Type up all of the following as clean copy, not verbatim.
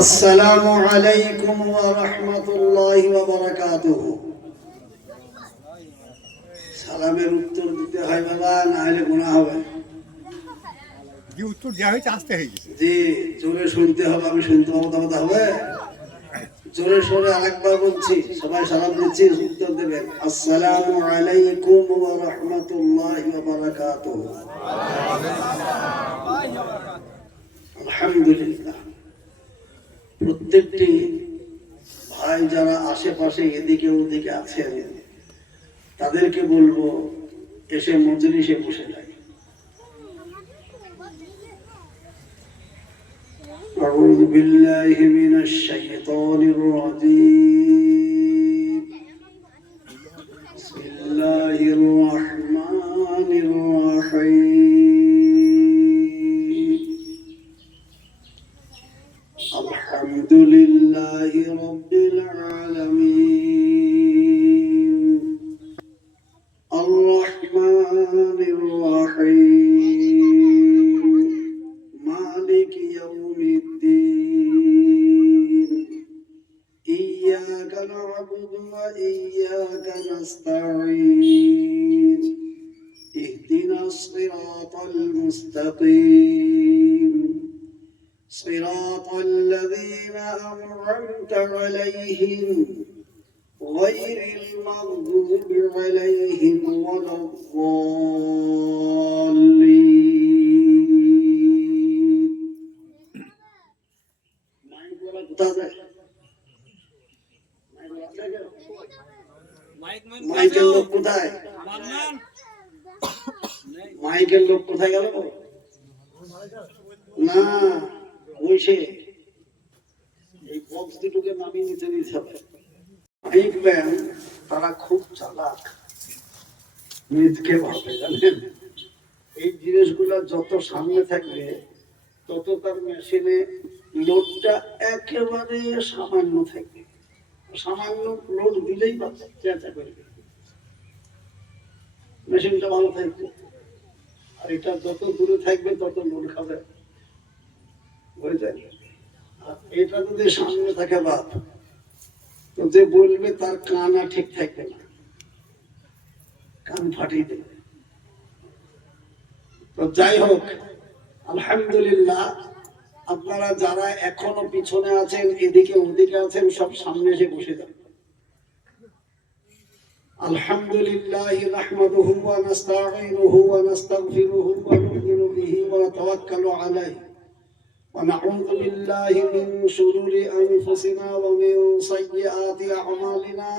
আসসালামু আলাইকুম ওয়া রাহমাতুল্লাহি ওয়া বারাকাতুহু। সালামের উত্তর দিতে হয় বাবা, না হলে গুনাহ হবে। যে উত্তর দেওয়া হয়েছে আসতে হয়ে গেছে। জি, জোরে শুনতে হবে, আমি শুনতে পাবো তো কথা হবে। জোরে সরে আরেকবার বলছি, সবাই সালাম দিচ্ছি, উত্তর দেবেন। আসসালামু আলাইকুম ওয়া রাহমাতুল্লাহি ওয়া বারাকাতুহু। আলহামদুলিল্লাহ। প্রত্যেকটি ভাই যারা আশেপাশে এদিকে ওদিকে আছেন তাদেরকে বলবো এসে মজলিসে বসে যায়। أعوذ بالله من الشيطان الرجيم. بسم الله الرحمن الرحيم. الحمد لله رب العالمين الرحمن الرحيم مالك يوم الدين إياك نعبد وإياك نستعين اهدنا الصراط المستقيم صراط الذين أنعمت عليهم غير المغضوب عليهم ولا الضالين. মাইকের লোক কোথায়? মাইকের লোক কোথায় গেল? না, বসে এই বক্স দুটোকে নামিয়ে নিতে দিতে হবে। দেখবেন তারা খুব চালাক, নিজকে ভাবে, জানেন এই জিনিসগুলো যত সামনে থাকবে তত তার মেশিনে লোডটা একেবারে সামান্য থাকবে। সামান্য লোড দিলেই চেঁচা করবে, মেশিনটা ভালো থাকবে। আর এটা যত দূরে থাকবে তত লোড খাবে, বুঝলেন? আর এটা যদি সামনে থাকে বাপ, তো যে বলবে তার কানা ঠিক থাকবে না, কান ফাটিয়ে দেবে। তো যাই হোক, আলহামদুলিল্লাহ, আপনারা যারা এখনো পিছনে আছেন, এদিকে ওদিকে আছেন, সব সামনে এসে বসে যান। আলহামদুলিল্লাহ নাহমাদুহু ওয়া নাস্তাঈনুহু ওয়া নাস্তাগফিরুহু ওয়া নু'মিনু বিহি ওয়া নাতাওয়াক্কালু আলাইহি ওয়া নাউযু বিল্লাহি মিন শুরুরি আনফুসিনা ওয়া মিন সাইয়্যাতি আ'মালিনা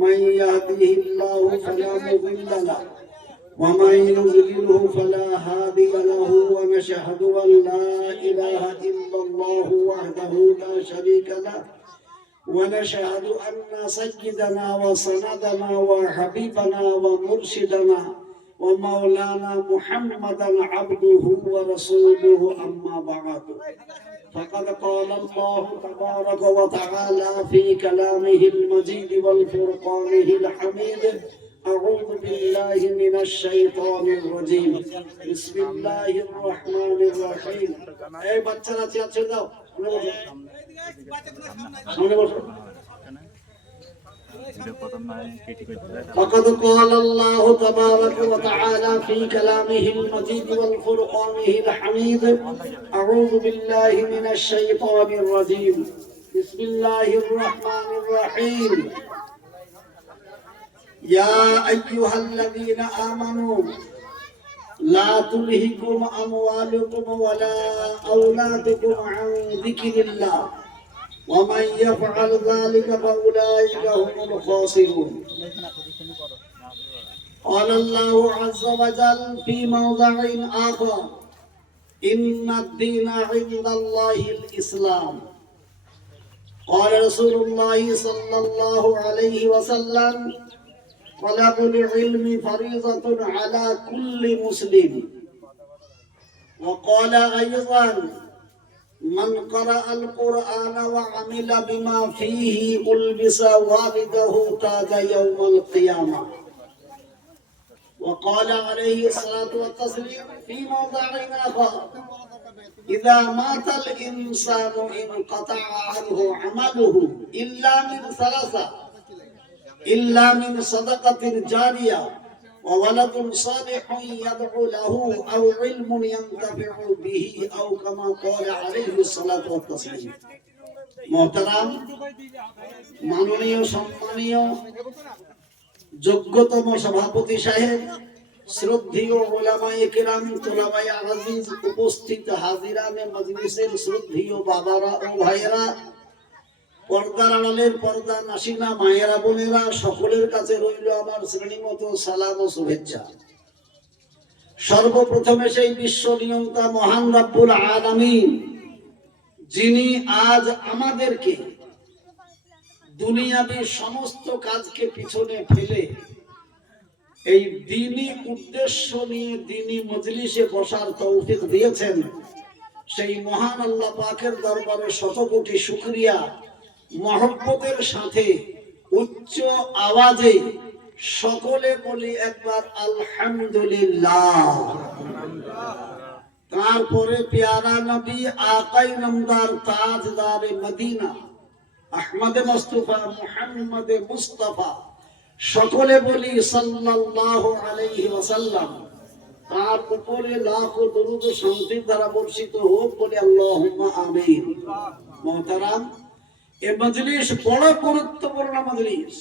মান ইয়াহদিহিল্লাহু ফালা মুদিল্লা লাহু ওয়া মান ইউদ্লিলহু ফালা হাদিয়া লাহু ওয়া নাশহাদু আন লা ইলাহা ইল্লাল্লাহু ওয়াহদাহু লা শারীকা লাহু ونشهد أن سيدنا وسندنا وحبيبنا ومرشدنا ومولانا محمدا عبده ورسوله أما بعد فقد قال الله تبارك وتعالى في كلامه المجيد والفرقانه الحميد أعوذ بالله من الشيطان الرجيم بسم الله الرحمن الرحيم. أي بچরা চেয়ে দাও, فقد قال الله تبارك وتعالى في كلامه المجيد والفرقانه الحميد أعوذ بالله من الشيطان الرجيم بسم الله الرحمن الرحيم. يا أيها الذين آمنوا لا تلهكم أموالكم ولا أولادكم عن ذكر الله ومن يفعل ذلك فأولئك هم الخاسرون. قال الله عز وجل في موضع آخر إن الدين عند الله الإسلام. قال رسول الله صلى الله عليه وسلم طلب العلم فريضة على كل مسلم. وقال أيضا من قرأ القرآن وعمل بما فيه ألبس والده تاج يوم القيامة. وقال عليه الصلاة والتسليم في موضع آخر ইযা মাতাল ইনসানু ইনকাতা আনহু আমালুহু ইল্লা মিন সালাসা ইল্লা মিন সাদাকাতিন জারিয়া ওয়া ওয়ালাদুন সালিহুন ইয়াদউ লাহু আও ইলমুন ইয়ানতাফিউ বিহি আও কামা ক্বালা আলাইহি সাল্লাতু ওয়াত তাসলিম। মুহতারাম, মাননীয় সম্মানীয় যোগ্যতম সভাপতি সাহেব, শ্রদ্ধেয় ওলামায়ে কেরাম, তোলাবায়ে আজিজ, উপস্থিত হাজিরানে মজলিসের শ্রদ্ধেয় বাবারা ও ভাইয়েরা, পর্দার আড়ালের পর্দা নাসিনা মায়েরা বোনেরা, সকলের কাছে রইল আমার শ্রেণীমতো সালাম ও শুভেচ্ছা। সর্বপ্রথমে সেই বিশ্ব নিয়ন্তা মহান রব্বুল আলামিন, যিনি আজ আমাদেরকে দুনিয়াবী সমস্ত কাজকে পিছনে ফেলে এই দ্বীনি উদ্দেশ্য নিয়ে দ্বীনি মজলিসে বসার তৌফিক দিয়েছেন, সেই মহান আল্লাহ পাকের দরবারে শতকোটি শুকরিয়া। মহব্বতের সাথে উচ্চ আওয়াজে সকলে বলি একবার আলহামদুলিল্লাহ। তারপরে প্যারা নবী আকাই নামদার তাজদারে মদিনা আহমদ মুস্তাফা মুহাম্মদ মুস্তাফা সকলে বলি সাল্লাল্লাহু আলাইহি ওয়াসাল্লাম। তার উপরে লাখো দরুদ ও শান্তির দ্বারা বর্ষিত হোক বলে আল্লাহুম্মা আমিন। মুহতারাম, এই মজলিস বড় গুরুত্বপূর্ণ মজলিস,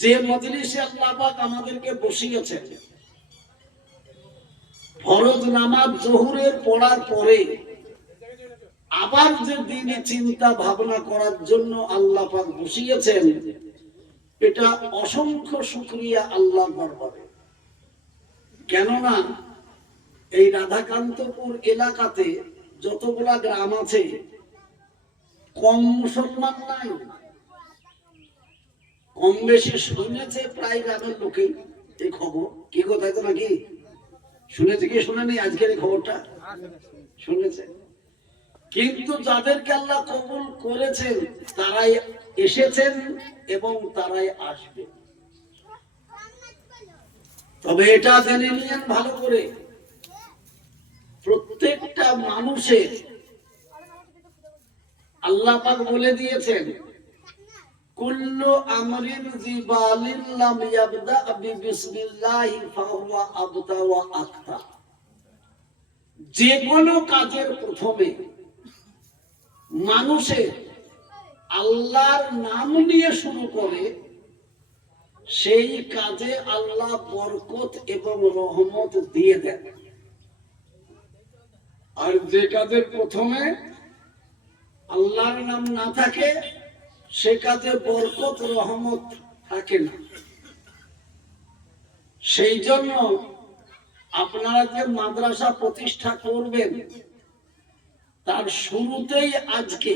যে মজলিসে আল্লাহ পাক আমাদেরকে বসিয়েছেন। ফরজ নামাজ জোহরের পড়ার পরে আবার যে দিনে চিন্তা ভাবনা করার জন্য আল্লাহ পাক বসিয়েছেন, এটা অসংখ্য শুকরিয়া আল্লাহর দরবারে। কেননা এই রাধাকান্তপুর এলাকাতে যতগুলা গ্রাম আছে, কম মুসলমান নাই, কম বেশি শুনেছে প্রায় গ্রামের লোকে এই খবর। কি কোথায় তো নাকি শুনেছে, কি শুনেনি? আজকের এই খবরটা শুনেছে। কিন্তু যাদেরকে আল্লাহ কবুল করেছেন তারাই এসেছেন এবং তারাই আসবে। তবে এটা জেনে নিয়েন ভালো করে, প্রত্যেকটা মানুষের আল্লাহ পাক বলে দিয়েছেন, কুল্লু আমরিন জিবালিন লাম ইয়াবদা বিসমিল্লাহি ফাহুয়া আবতা ওয়া আখতা। যে কোনো কাজের প্রথমে মানুষের আল্লাহর নাম নিয়ে শুরু করে, সেই কাজে আল্লাহ বরকত এবং রহমত দিয়ে দেন। আর যে কাজের প্রথমে আল্লাহর নাম না থাকে, সে কাজে বরকত রহমত থাকে না। সেই জন্য আপনারা যে মাদ্রাসা প্রতিষ্ঠা করবেন, তার শুরুতেই আজকে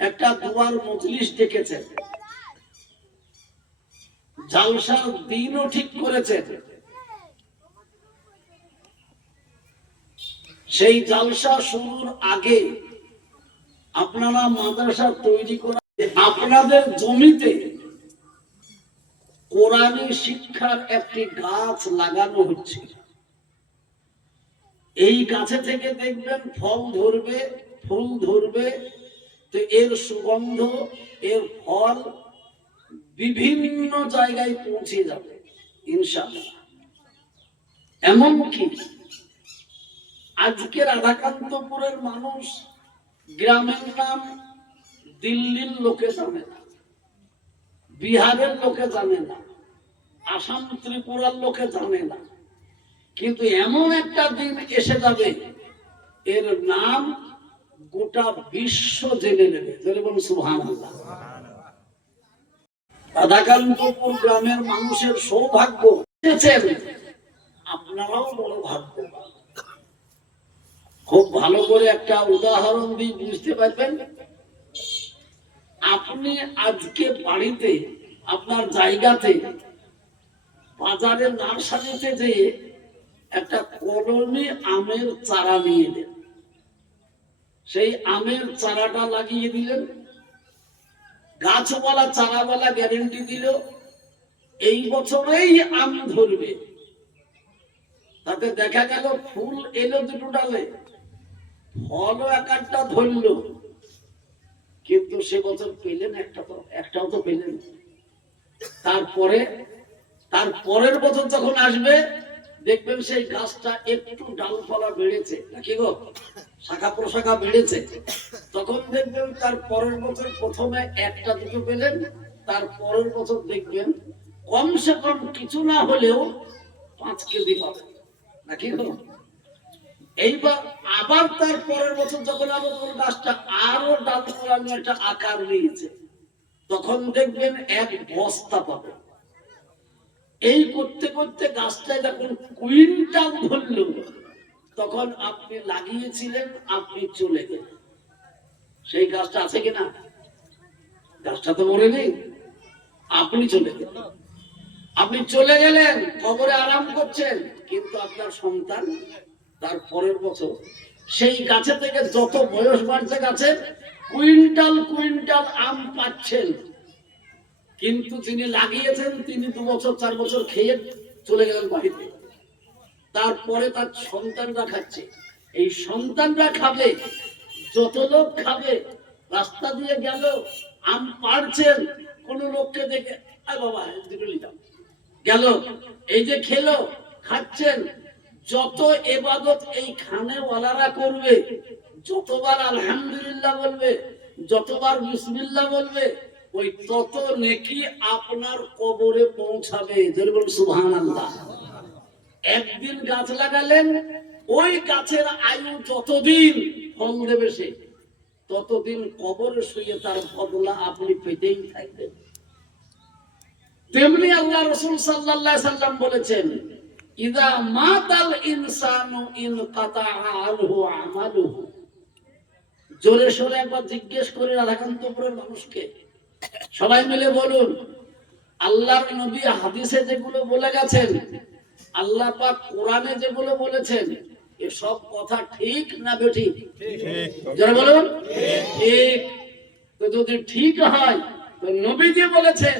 একটা দুয়ার মজলিস ডেকেছেন, জালসার দিনও ঠিক করেছেন। সেই জালসা শুরুর আগে আপনারা মাদ্রাসা তৈরি করে আপনাদের জমিতে কোরআনী শিক্ষার একটি গাছ লাগানো হচ্ছে। এই গাছে থেকে দেখবেন ফল ধরবে, ফুল ধরবে, তো এর সুগন্ধ, এর ফল বিভিন্ন জায়গায় পৌঁছে যাবে ইনশাআল্লাহ। এমনকি আজকে রাধাকান্তপুরের মানুষ গ্রামের নাম দিল্লির লোকে জানে না, বিহারের লোকে জানে না, আসাম ত্রিপুরার লোকে জানে না, কিন্তু এমন একটা দিন এসে যাবে এর নাম গোটা বিশ্ব জেনে নেবে। বলুন সুবহানাল্লাহ। রাধাকান্তপুর গ্রামের মানুষের সৌভাগ্য, আপনারাও বড় ভাগ্যবান। খুব ভালো করে একটা উদাহরণ দিয়ে বুঝতে পারবেন। আপনি আজকে বাড়িতে আপনার জায়গাতে বাজারে নার্সারিতে যেয়ে একটা কলমি আমের চারা নিয়ে এলেন, সেই আমের চারাটা লাগিয়ে দিলেন, গাছওয়ালা চারাওয়ালা গ্যারেন্টি দিল এই বছরেই আম ধরবে। তাতে দেখা গেল ফুল এলো দুটো ডালে, ফলও এক একটা ধরলো, কিন্তু সে বছর পেলেন একটাও তো পেলেন। তারপরে তার পরের বছর যখন আসবে দেখবেন সেই গাছটা একটু ডালপালা বেড়েছে, নাকি গো, শাখা প্রশাখা বেড়েছে। তখন দেখবেন তার পরের বছর প্রথমে একটা দুটো পেলেন, তার পরের বছর দেখবেন কমসে কম কিছু না হলেও 5 কেজি পাবেন, নাকি গো। এইবার আবার তার পরের বছর যখন আবার গাছটা আরো ডালপালা নিয়ে একটা আকার নিয়েছে, তখন দেখবেন 1 বস্তা পাবেন। এই করতে করতে গাছটা যখন কুইন্টাল ধরল, তখন আপনি লাগিয়েছিলেন, আপনি চলে গেলেন। সেই গাছটা আছে কিনা? গাছটা তো মরে নেই, আপনি চলে গেলেন। আপনি চলে গেলেন, কবরে আরাম করছেন, কিন্তু আপনার সন্তান তার পরের বছর সেই গাছে থেকে যত বয়স বাড়ছে গাছের, কুইন্টাল কুইন্টাল আম পাচ্ছেন। কিন্তু যিনি লাগিয়েছেন তিনি 2 বছর 4 বছর খেয়ে চলে গেলেন বাড়িতে। তারপরে তার সন্তানরা খাচ্ছে, এই সন্তানরা খাবে, যত লোক খাবে, রাস্তা দিয়ে গেল আম পাড়ছেন, কোন লোককে দেখে বাবা দুটো নিলাম গেল, এই যে খেলো খাচ্ছেন। যত এবাদত এই খানেওয়ালারা করবে, যতবার আলহামদুলিল্লাহ বলবে, যতবার বিসমিল্লাহ বলবে, ওই তত নেকি আপনার কবরে পৌঁছাবে। যেরকম সুবহানাল্লাহ। একদিন গাছ লাগালেন, ওই গাছের আয়ু যতদিন ফল দেবে সে, ততদিন কবরে শুয়ে তার বদলা আপনি পেতেই থাকবেন। তেমনি আল্লাহ রাসূল সাল্লাল্লাহু আলাইহি সাল্লাম বলেছেন, ইযা মাতাল ইনসানু ইনকাতা আনহু আমালুহু। জোরে সোরে একবার জিজ্ঞেস করে রাধাকান্তপুরের মানুষকে, সবাই মিলে বলুন, আল্লাহর নবী হাদিসে যেগুলো বলে গেছেন, আল্লাহ পাক কোরআনে যেগুলো বলেছেন, এসব কথা ঠিক না বেঠিক? যারা বলুন ঠিক। তো যদি ঠিক হয়, তো নবী যে বলেছেন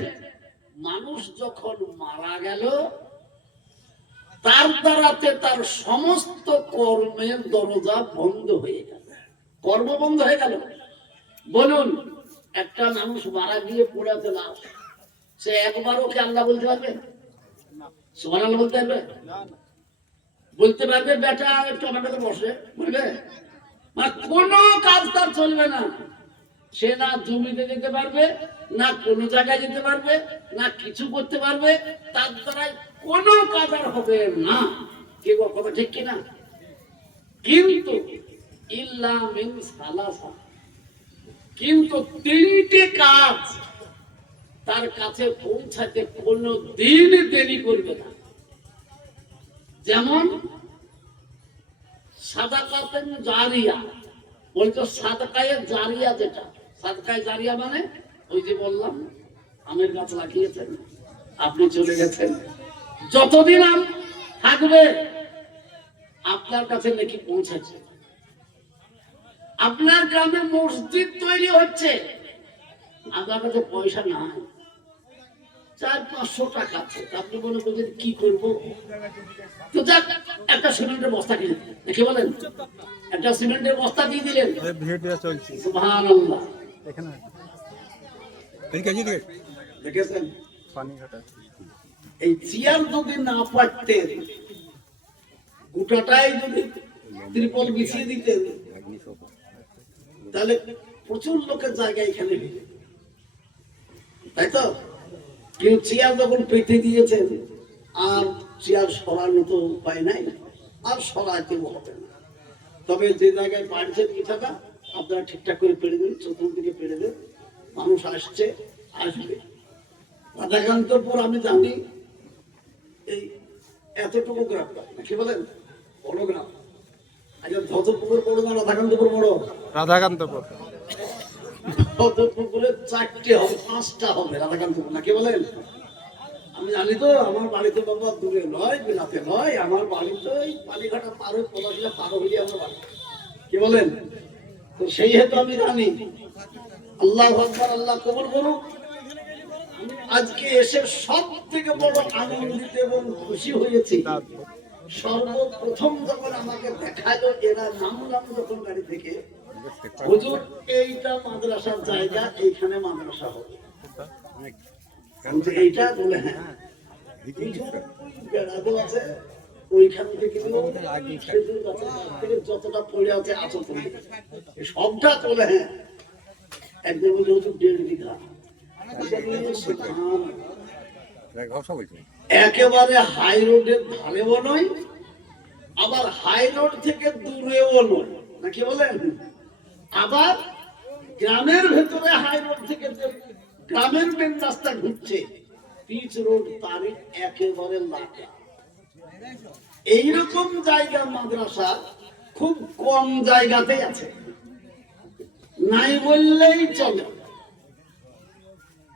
মানুষ যখন মারা গেল, তার দ্বারাতে তার সমস্ত কর্মের দরজা বন্ধ হয়ে গেল, কর্ম বন্ধ হয়ে গেল। বলুন, একটা মানুষ মারা গিয়ে পড়াতে লাশ, সে একবারও কি আল্লাহ বলতে পারবে? সুবহানাল্লাহ বলতে পারবে? বলতে পারবে বেটা একটু আমার কাছে বসে, বলবে? মানে কোনো কাজ তার চলবে না। সে না জমিতে যেতে পারবে, না কোনো জায়গায় যেতে পারবে, না কিছু করতে পারবে, তার দ্বারা কোনো কাজ আর হবে না। কে কথা ঠিক কিনা? কিন্তু ইল্লা মিন সালাসা, কিন্তু 3টে কাজ তার কাছে পৌঁছাতে কোনো দিন দেরি করবে না। যেমন সাদাকাতুন জারিয়া, বলতো সাদকায়ে জারিয়া, যেটা সাদকায়ে জারিয়া মানে ওই যে বললাম আমের গাছ লাগিয়েছেন, আপনি চলে গেছেন, যতদিন আম থাকবে আপনার কাছে নাকি পৌঁছাচ্ছে। আপনার গ্রামে মসজিদ তৈরি হচ্ছে, আপনার কাছে পয়সা নাই, 400-500 টাকা আছে, আপনি মনে করছেন কি করবো, তো যাক একটা সিমেন্টের বস্তা কিনে দিলেন, কি বলেন, একটা সিমেন্টের বস্তা দিয়ে দিলেন। সুবহানাল্লাহ। দেখেছেন এই চেয়ার যদি না পারতেন, গোটাটাই যদি ত্রিপল বিছিয়ে দিতেন, তাহলে প্রচুর লোকের জায়গা এখানে, তাই তো। কেউ চেয়ার যখন পেতে দিয়েছেন, আর চেয়ার সরানো তো উপায় নাই, আর সরাইতেও হবে না। তবে যে জায়গায় বাড়ছে পিঠাটা আপনারা ঠিকঠাক করে পেরে দেন, চতুর্দিকে পেরে দেন, মানুষ আসছে আসবে। রাধাকান্তপুর আমি জানি এই এতটুকু গ্রাম, কি বলেন, বড় গ্রাম। আচ্ছা, ধতপুকুর বড় না রাধাকান্তপুর বড়? রাধাকান্তপুর। ধতপুকুরে 4টে হবে, 5টা হবে রাধাকান্তপুর, নাকি বলেন? আমি জানি তো, আমার বাড়িতে বাবা দূরে নয়, বিলাতে নয়, আমার বাড়ি তো এই পানিঘাটা পার হয়ে পলাশিলা পার হইলে আমার বাড়ি, কি বলেন? তো সেই হেতু আমি জানি। আল্লাহু আকবার, আল্লাহ কবুল করুক। আজকে এসে সব থেকে বড় আনন্দিত এবং খুশি হয়েছি, সর্বপ্রথম যখন আমাকে দেখালো, এরা নামলাম যখন গাড়ি থেকে, হুজুর এইটা মাদ্রাসার জায়গা, এইখানে মাদ্রাসা হবে। বলছে, এইটা? বলে হ্যাঁ। বেড়া দেওয়া আছে, ওইখান থেকে খেজুর গাছের গাছ থেকে যতটা পড়ে আছে আছো তুমি, সবটা? বলে হ্যাঁ। একদম বলছে, হুজুর 1.5 বিঘা। একেবারে হাই রোডের ধারেও নয়, আবার হাই রোড থেকে দূরেও নয়, নাকি বলেন? আবার গ্রামের ভেতরে হাই রোড থেকে যে গ্রামের মেন রাস্তা ঢুকছে, পিচ রোড তার একেবারে লাগা। এইরকম জায়গা মাদ্রাসা খুব কম জায়গাতে আছে, নাই বললেই চলে।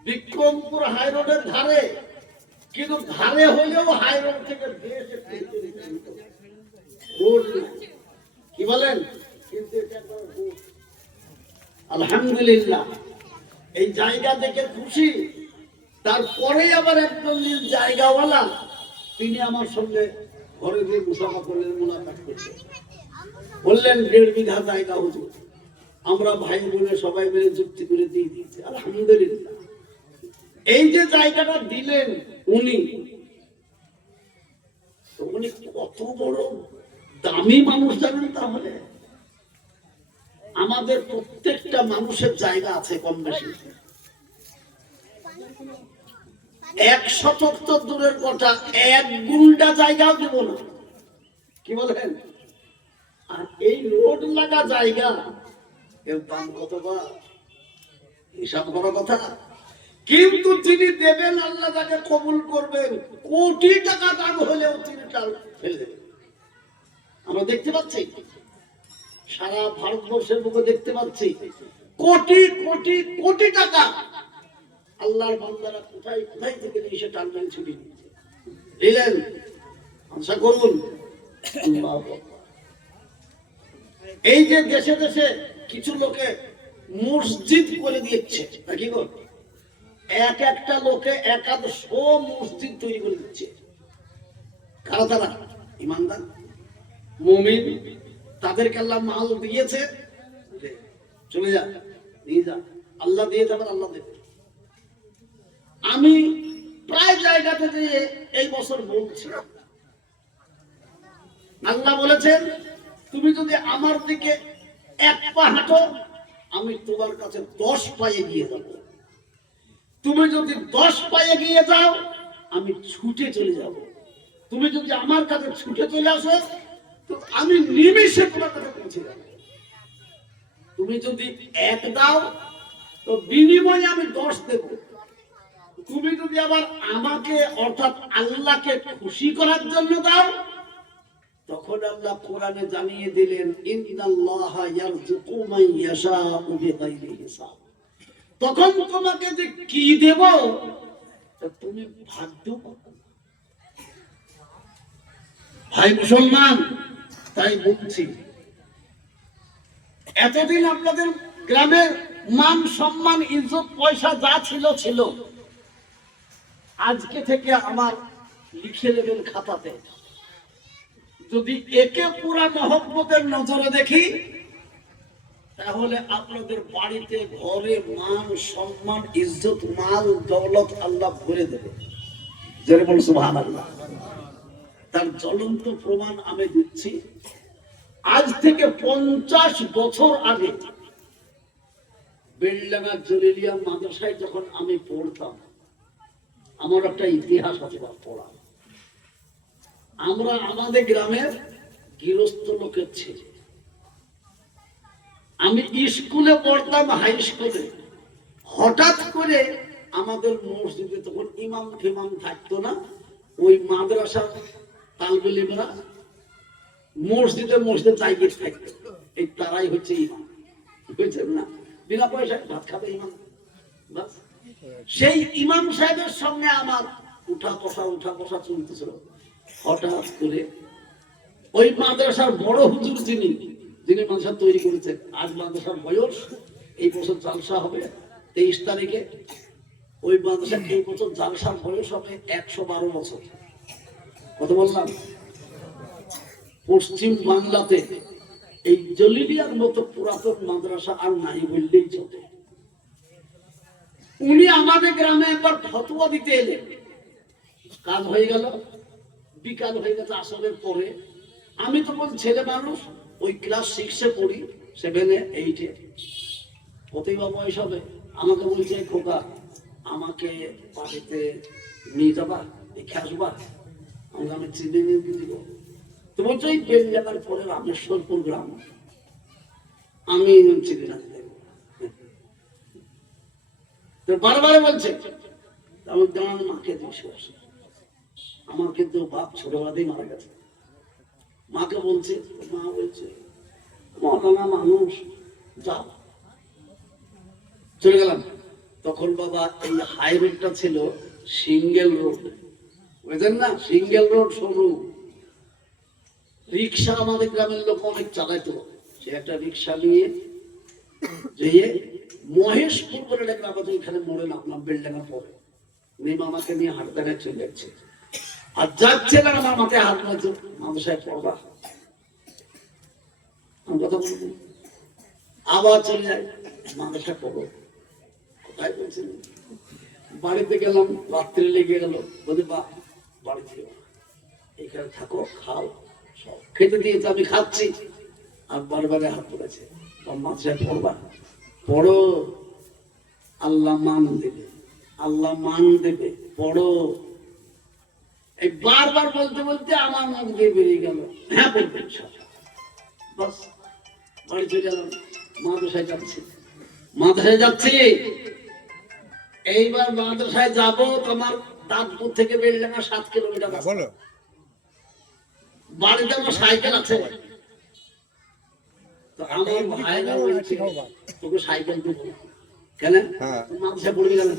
বিক্রমপুর হাই রোডের ধারে, কিন্তু ধারে হলেও হাই রোড থেকে বেশ একটু রোড নেই। কি বলেন? কিন্তু এটা একটা রোড। আলহামদুলিল্লাহ, এই জায়গা দেখে খুশি। তারপরে আবার একজন জায়গাওয়ালা, তিনি আমার সঙ্গে ঘরে গিয়ে মুসাফা করলেন, মোলাকাত করলেন। বললেন 1.5 বিঘা জায়গা হুজুর, আমরা ভাই বোনে সবাই মিলে যুক্তি করে দিয়ে দিয়েছি। আলহামদুলিল্লাহ, এই যে জায়গাটা দিলেন উনি, তো উনি কত বড় দামি মানুষ জানেন? তাহলে আমাদের প্রত্যেকটা মানুষের জায়গা আছে কম বেশি। 1 শতক তো দূরের কথা, 1 গুন্ডা জায়গাও দেব না। কি বলেন? আর এই রোড লাগা জায়গা, এর দাম কত বা হিসাব করার কথা। কিন্তু যিনি দেবেন, আল্লাহ তাকে কবুল করবেন। কোটি টাকা দাম হলেও তিনি টাল ফেলে দেবেন। আমরা দেখতে পাচ্ছি, সারা ভারতবর্ষের বুকে দেখতে পাচ্ছি, কোটি কোটি কোটি টাকা আল্লাহর বান্দারা কোথায় কোথায় থেকে এসে টালটাল ছুটি দিলেন। আশা করুন এই যে দেশে দেশে কিছু লোকে মসজিদ করে দিচ্ছে, নাকি গো? এক একটা লোকে 100 মসজিদ তৈরি করে দিচ্ছে। কারা তারা? ইমানদার মুমিন, তাদেরকে আল্লাহ মাল দিয়েছে, চলে যা, নিয়ে যা। আল্লাহ দিয়ে যাবেন, আল্লাহ দেবে। আমি প্রায় জায়গাতে দিয়ে এই বছর বলছি, আল্লাহ বলেছেন, তুমি যদি আমার দিকে 1 পা হাঁটো, আমি তোমার কাছে 10 পায়ে গিয়ে যাব। তুমি যদি 10 পায়ে গিয়ে যাও, আমি ছুটে চলে যাব। তুমি যদি আমার কাছে ছুটে চলে আসো, তো আমি নিমিষে তোমার কাছে পৌঁছে যাব। তুমি যদি 1 দাও, তো বিনিময়ে আমি 10 দেব। তুমি যদি আবার আমাকে অর্থাৎ আল্লাহকে খুশি করার জন্য দাও, তখন আল্লাহ কোরআনে জানিয়ে দিলেন, ইন্নাল্লাহা ইয়ারযুকু মান ইয়াশাউ বিগাইরি হিসাব। তখন তোমাকে যে কি দেব, তুমি ভাবতে পারবে না। ভাই মুসলমান, তাই বলছি, এতদিন আপনাদের গ্রামের মান সম্মান ইজ্জত পয়সা যা ছিল ছিল, আজকে থেকে আমার লিখে নেবেন খাতাতে। যদি একে পুরা মহব্বতের নজরে দেখি, তাহলে আপনাদের বাড়িতে ঘরে মান সম্মান ইজ্জত মাল দৌলত আল্লাহ ভরে দেবে। যেরকম সুবহানাল্লাহ। তার জ্বলন্ত প্রমাণ আমি দিচ্ছি। আজ থেকে 50 বছর আগে বেলডাঙ্গা জলিলিয়া মাদ্রাসায় যখন আমি পড়তাম, আমার একটা ইতিহাস আছে পড়া। আমরা আমাদের গ্রামের গৃহস্থ লোকের ছেলে। আমি স্কুলে পড়তাম, হাই স্কুলে। হঠাৎ করে আমাদের মসজিদে তখন ইমাম ফিমাম থাকতো না, ওই মাদ্রাসার তালবেলিমরা মসজিদে মসজিদে জায়গা থাকতো, এই তারাই হচ্ছে ইমাম। বুঝছেন না? বিনা পয়সায় ভাত খাবে ইমাম। বাস, সেই ইমাম সাহেবের সঙ্গে আমার উঠা বসা চলতেছিল। হঠাৎ করে ওই মাদ্রাসার বড় হুজুর যিনি মাদ্রাসা তৈরি করেছেন, আজ মাদ্রাসার বয়স, এই বছর জালসা হবে 23 তারিখে। ওই মাদ্রাসা এই বছর জালসার বয়স হবে 112 বছর। কত বললাম? পশ্চিম বাংলাতে এই জলিডিয়ার মতো পুরাতন মাদ্রাসা আর নাই বললেই চলে। উনি আমাদের গ্রামে একবার ফতোয়া দিতে এলেন, কাজ হয়ে গেল, বিকাল হয়ে গেছে আসরের পরে। আমি তো বল ছেলে মানুষ, ওই ক্লাস 6-এ পড়ি, 7-এ 8-এ, কতই বা বয়স হবে। আমাকে বলছে, খোকা আমাকে বাড়িতে নিয়ে যাবা, দেখে আসবা। আমি চিনি নিয়ে দিব। তো বলছো ওই বেলডাঙ্গার পরে রামেশ্বরপুর গ্রাম, আমি চিনি না। বারবার বলছে, আমার গ্রাম মাকে বিশ্বাস, আমার কিন্তু বাপ ছোটবেলাতেই মারা গেছে। মাকে বলছে, মা বলছে মরানা মানুষ, যাও। চলে গেলাম। তখন বাবা এই হাই রোডটা ছিল সিঙ্গেল রোড, বুঝলেন না, সিঙ্গেল রোড সরু। রিক্সা আমাদের গ্রামের লোক অনেক চালাইতো। সে একটা রিক্সা নিয়ে যেয়ে মহেশপুর বলে একটা আমাদের এখানে মোড়ে নামলাম, বেলডাঙ্গা পরে নেমে আমাকে নিয়ে হাটদাঙ্গায় চলে যাচ্ছে। আর যাচ্ছে না, আমার মাথায় হাত মারছে, মাদ্রাসায় পড়বা। কথা বলবো, আবার চলে যায়, মাদ্রাসায় পড়ো। কোথায় বলছেন? বাড়িতে গেলাম, রাত্রে লেগে গেল। বলে বা বাড়িতে এখানে থাকো, খাও, সব খেতে দিয়েছে, আমি খাচ্ছি। আর বারবারে হাত পড়েছে, মাদ্রাসায় পড়বা, পড়ো, আল্লাহ মান দেবে, আল্লাহ মান দেবে, পড়ো। এই বারবার বলতে বলতে আমার মুখ দিয়ে বেরিয়ে গেল, হ্যাঁ বলবেন সব। বাস বাড়ি চলে গেলাম, মাদ্রাসায় যাচ্ছি, মাদ্রাসায় যাচ্ছি। এইবার মাদ্রাসায় যাব, তোমার দাঁতপুর থেকে বেলডাঙ্গা 7 কিলোমিটার। বলো, বাড়িতে আমার সাইকেল আছে। তো আমার ভাইরা বলছে, তোকে সাইকেল দেবো। কেন? হ্যাঁ। মাদ্রাসায় পড়বি কেন?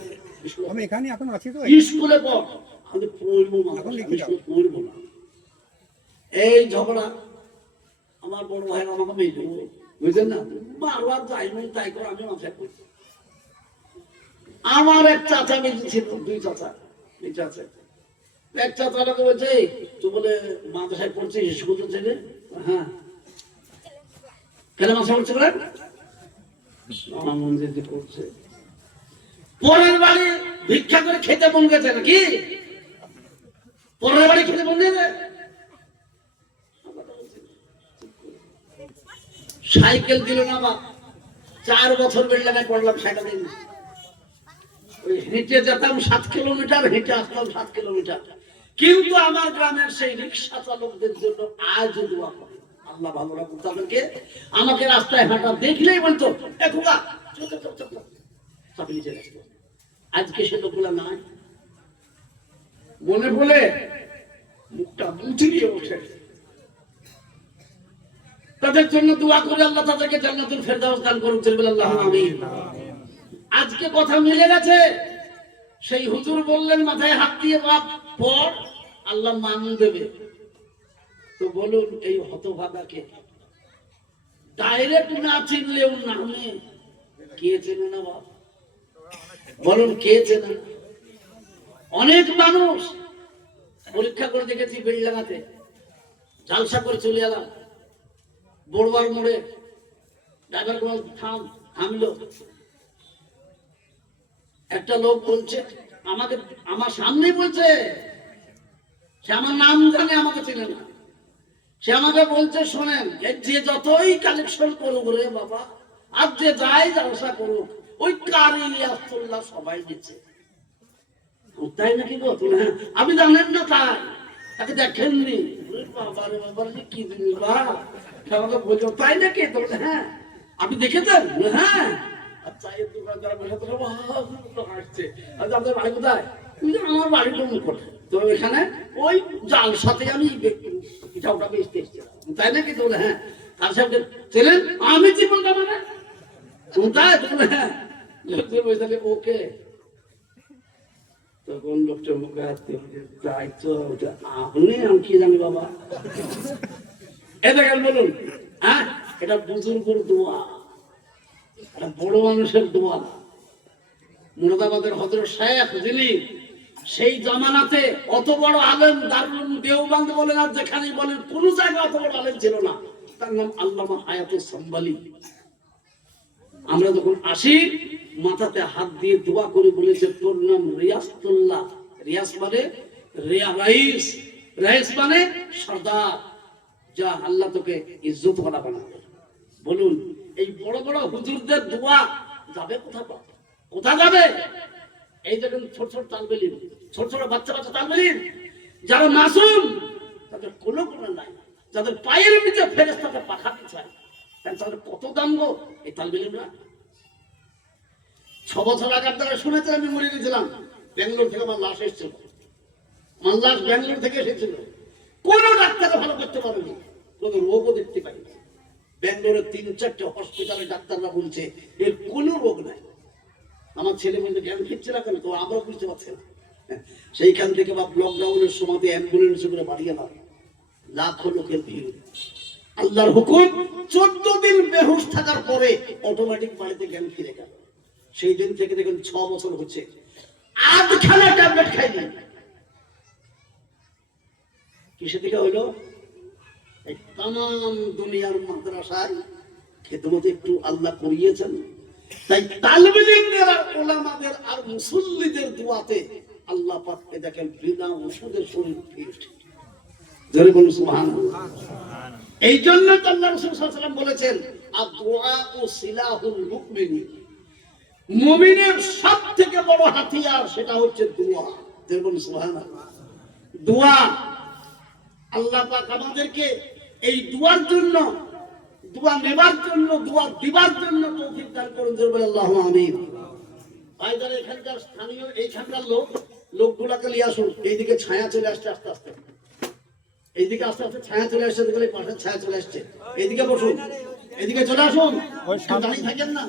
আমি এখানে এখন আছি তো। স্কুলে পড়। আমি পড়বো না, এখন লিখে আমি দাও। স্কুলে পড়বো না। এই ঝগড়া, আমার বড় ভাই আমাকে মেয়ে, বুঝলেন না, বারবার যাই মন তাই করে আমি মাথায় পড়ি। আমার এক চাচা বেঁচে ছিল, 2 চাচা বেঁচে আছে। এক চাচা আমাকে বলছে, তুই বলে মাদ্রাসায় পড়ছিস, স্কুল তো ছেলে? হ্যাঁ। কেন মাদ্রাসায় পড়ছে বলেন? আমার মন যেতে পড়ছে। পরের বাড়ি ভিক্ষা করে খেতে মন গেছে নাকি? পরের বাড়ি খেতে মন গেছে? সাইকেল দিল না বাপ। 4 বছর বেলডাঙ্গায় পড়লাম, সাইকেল দিল। ওই হেঁটে যেতাম 7 কিলোমিটার, হেঁটে আসতাম 7 কিলোমিটার। কিন্তু আমার গ্রামের সেই রিক্সা চালকদের জন্য আজ দোয়া করে, আল্লাহ ভালো রাখুন তাদেরকে। আমাকে রাস্তায় হাঁটা দেখলেই বলতো, এ খোকা চল চল চল চল, চাপি নিচে রাখতো। আজকে সে লোকগুলা নাই, মনে বলে মুখটা মুছে দিয়ে বসে। তাদের জন্য দোয়া করে আল্লাহ তাদেরকে জান্নাতুল ফেরদাউস দান করুন, আল্লাহুম্মা আমিন। আজকে কথা মিলে গেছে। সেই হুজুর বললেন মাথায় হাত দিয়ে বাপ পড়, আল্লাহ মান দেবে। তো বলুন এই হতভাগাকে ডাইরেক্ট না চিনলেও নামে কে চেনে না বাপ? বলুন কে চেনে? অনেক মানুষ পরীক্ষা করে দেখেছি, বেলডাঙ্গাতে জালসা করে চলে এলাম, বড়বার মোড়ে ড্রাইভার বল থাম, থামলো। একটা লোক বলছে আমাকে, আমার সামনে বলছে, সে আমার নাম জানে, আমাকে চেনে না। সে আমাকে বলছে, শোনেন, যে যতই কালেকশন করুক রে বাবা, আর যে যাই জালসা করুক, ওই কারি আব্দুল্লাহ সবাই দিচ্ছে। তাই নাকি গো? হ্যাঁ। আমি জানেন না তাই, তাকে দেখেননি? বাবারে বাবার কি জিনিস বা, আমাকে বলছো তাই নাকি? হ্যাঁ। আপনি দেখেছেন? হ্যাঁ। চায়ের দোকানদার বসে তো হাসছে। আচ্ছা আপনার বাড়ি কোথায়? আমার বাড়ি কোন? তো এখানে ওই জাল সাথে আমি পিঠা ওটা বেচতে এসেছিলাম। তাই নাকি? তো হ্যাঁ। তার সাথে ছিলেন? আমি জীবনটা মানে কোথায়? হ্যাঁ। ওকে। তখন লোকটা মুখে হাত দিয়ে, তাই তো আপনি, আমি কি জানি বাবা। এ দেখেন, বলুন, হ্যাঁ, এটা বুজুর্গের দোয়া, এটা বড় মানুষের দোয়া। মুরাদাবাদের হযরত শেখ যিনি সেই জামানাতে অত বড় আলেম দারুল দেওবন্দ বলেন আর যেখানেই বলেন কোন জায়গায় অত বড় আলেম ছিল না, তার নাম আল্লামা হায়াতুস সাম্বালি। আমরা যখন আসি মাথাতে হাত দিয়ে দোয়া করে বলেছে তোর নাম রিয়াসতুল্লাহ, রিয়াস মানে রাইস, রাইস মানে সর্দার, যা আল্লাহ তোকে ইজ্জত ওয়ালা বানাবে। বলুন এই বড় বড় হুজুরদের দোয়া যাবে কোথায়? কোথায় যাবে? এই দেখেন ছোট ছোট তালবেলিন, ছোট ছোট বাচ্চা বাচ্চা তালবেলিন যারা মাসুম, তাদের কোনো গুনাহ নাই, যাদের পায়ের নিচে ফেরেশতাকে পাখা চায়, তাদের কত দাম গো এই তালবেলিনরা। 6 বছর আগে আপনারা শুনেছেন আমি মরে গেছিলাম, ব্যাঙ্গালোর থেকে আমার লাশ এসেছিল, আমার লাশ ব্যাঙ্গালোর থেকে এসেছিল। কোন ডাক্তার ভালো করতে পারেনি, কোন রোগও দেখতে পাইনি। ব্যাঙ্গালোরের 3-4টে হসপিটালে ডাক্তাররা বলছে এর কোনো রোগ নাই। আমার ছেলে বলতে জ্ঞান ফিরছে না কেন, তো আমরা বুঝতে পারছি না। সেইখান থেকে বা লকডাউনের সময় অ্যাম্বুলেন্সে করে বাড়িয়ে না, লাখো লোকের ভিড়। আল্লাহর হুকুম 14 দিন বেহুশ থাকার পরে অটোমেটিক বাড়িতে জ্ঞান ফিরে গেল। সেই দিন থেকে দেখুন 6 বছর হচ্ছে, আধখানা ট্যাবলেট খাইনি। কিসে থেকে হইলো? এই তাম দুনিয়ার মাদ্রাসায় খেদমত একটু আল্লাহ করিয়েছেন, তাই তালবেলিনদের আর ওলামাদের আর মুসল্লিদের দোয়াতে আল্লাহ পাককে দেখেন বিনা ওষুধের শরীর ফিট। জোরে বলুন সুবহানাল্লাহ। এই জন্য তো আল্লাহ রাসূল সাল্লাল্লাহু আলাইহি ওয়াসাল্লাম বলেছেন আদ-দুআউ সিলাহুল মুমিন, মুমিনের সবথেকে বড় হাতিয়ার সেটা হচ্ছে দোয়া। জোরে বলুন সুবহানাল্লাহ। দোয়া আল্লাহ পাক আমাদেরকে এই দোয়ার জন্য, দোয়া নেবার জন্য, দোয়া দিবার জন্য তৌফিক দান করুন। জোরে বলেন আল্লাহুম্মা আমিন। ভাই যারা এখানকার স্থানীয় এইখানকার লোকগুলাকে নিয়ে আসুন, এইদিকে ছায়া চলে আসছে আস্তে আস্তে, এইদিকে আস্তে আস্তে ছায়া চলে আসছে, দেখলে পাশের ছায়া চলে আসছে। এইদিকে বসুন, এদিকে চলে আসুন, দাঁড়িয়ে থাকেন না,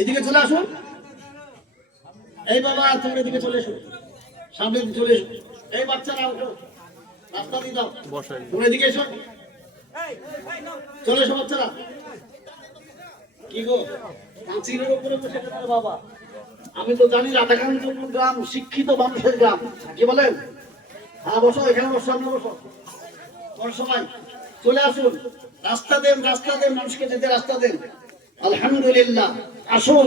এদিকে চলে আসুন। এই বাবা তুমি এদিকে চলে এসো, সামনে চলে এসো। এই বাচ্চারা উঠো, রাস্তা দিয়ে দাও, তুমি এদিকে এসো, চলে এসো বাচ্চারা। কি গো কাঁচিরের উপরে বসে গেল বাবা? আমি তো জানি রাধাকান্ত গ্রাম শিক্ষিত মানুষের গ্রাম, কি বলেন? হ্যাঁ বসো, এখানে বসো, সামনে বসো। তোর সবাই চলে আসুন, রাস্তা দেন, রাস্তা দেন, মানুষকে যেতে রাস্তা দেন। আলহামদুলিল্লাহ। আসুন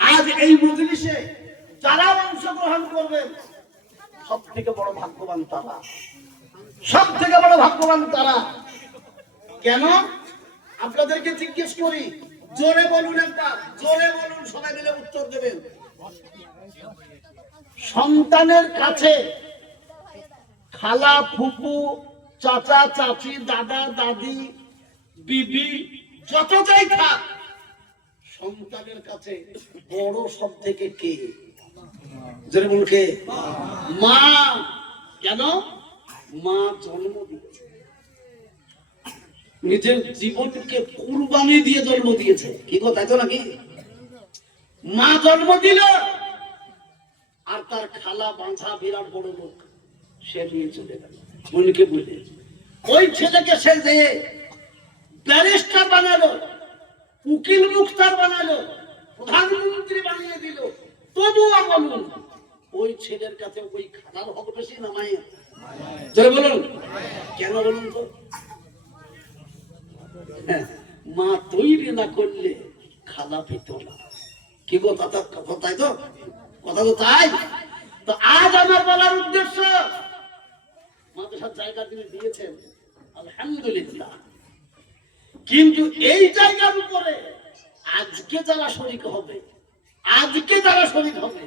আজ এই মজলিসে যারা অংশগ্রহণ করবেন সব থেকে বড় ভাগ্যবান তারা, সব থেকে বড় ভাগ্যবান তারা। কেন? আপনাদেরকে জিজ্ঞেস করি, জোরে বলুন, একবার জোরে বলুন, সবাই মিলে উত্তর দেবেন। সন্তানের কাছে খালা ফুপু চাচা চাচি দাদা দাদি বিবি যতটাই থাক, সন্তানের কাছে বড় সব থেকে কে? জোরে বলুন কে? মা। কেন? মা জন্ম দিয়েছে, নিজের জীবনকে কুরবানি দিয়ে জন্ম দিয়েছে। কি কথা তো নাকি? মা জন্ম দিল আর তার খালা বাঁধা বিরাট বড় লোক, সে নিয়ে চলে গেল মনকে বলে। ওই ছেলেকে সে যে ব্যারিস্টার বানালো, উকিল মুখতার বানালো, প্রধানমন্ত্রী বানিয়ে দিল, তবুও বলুন ওই ছেলের কাছে ওই খালার হক বেশি না মায়ের? জোরে বলুন। কেন বলুন তো? মা তৈরি না করলে খালা পেত না। কি কথা? তাই তো, কথা তো তাই। তো আজ আমার বলার উদ্দেশ্য, মাদ্রাসার জায়গা তিনি দিয়েছেন আলহামদুলিল্লাহ, কিন্তু এই জায়গার উপরে আজকে যারা শরীক হবে, আজকে যারা শরীক হবে,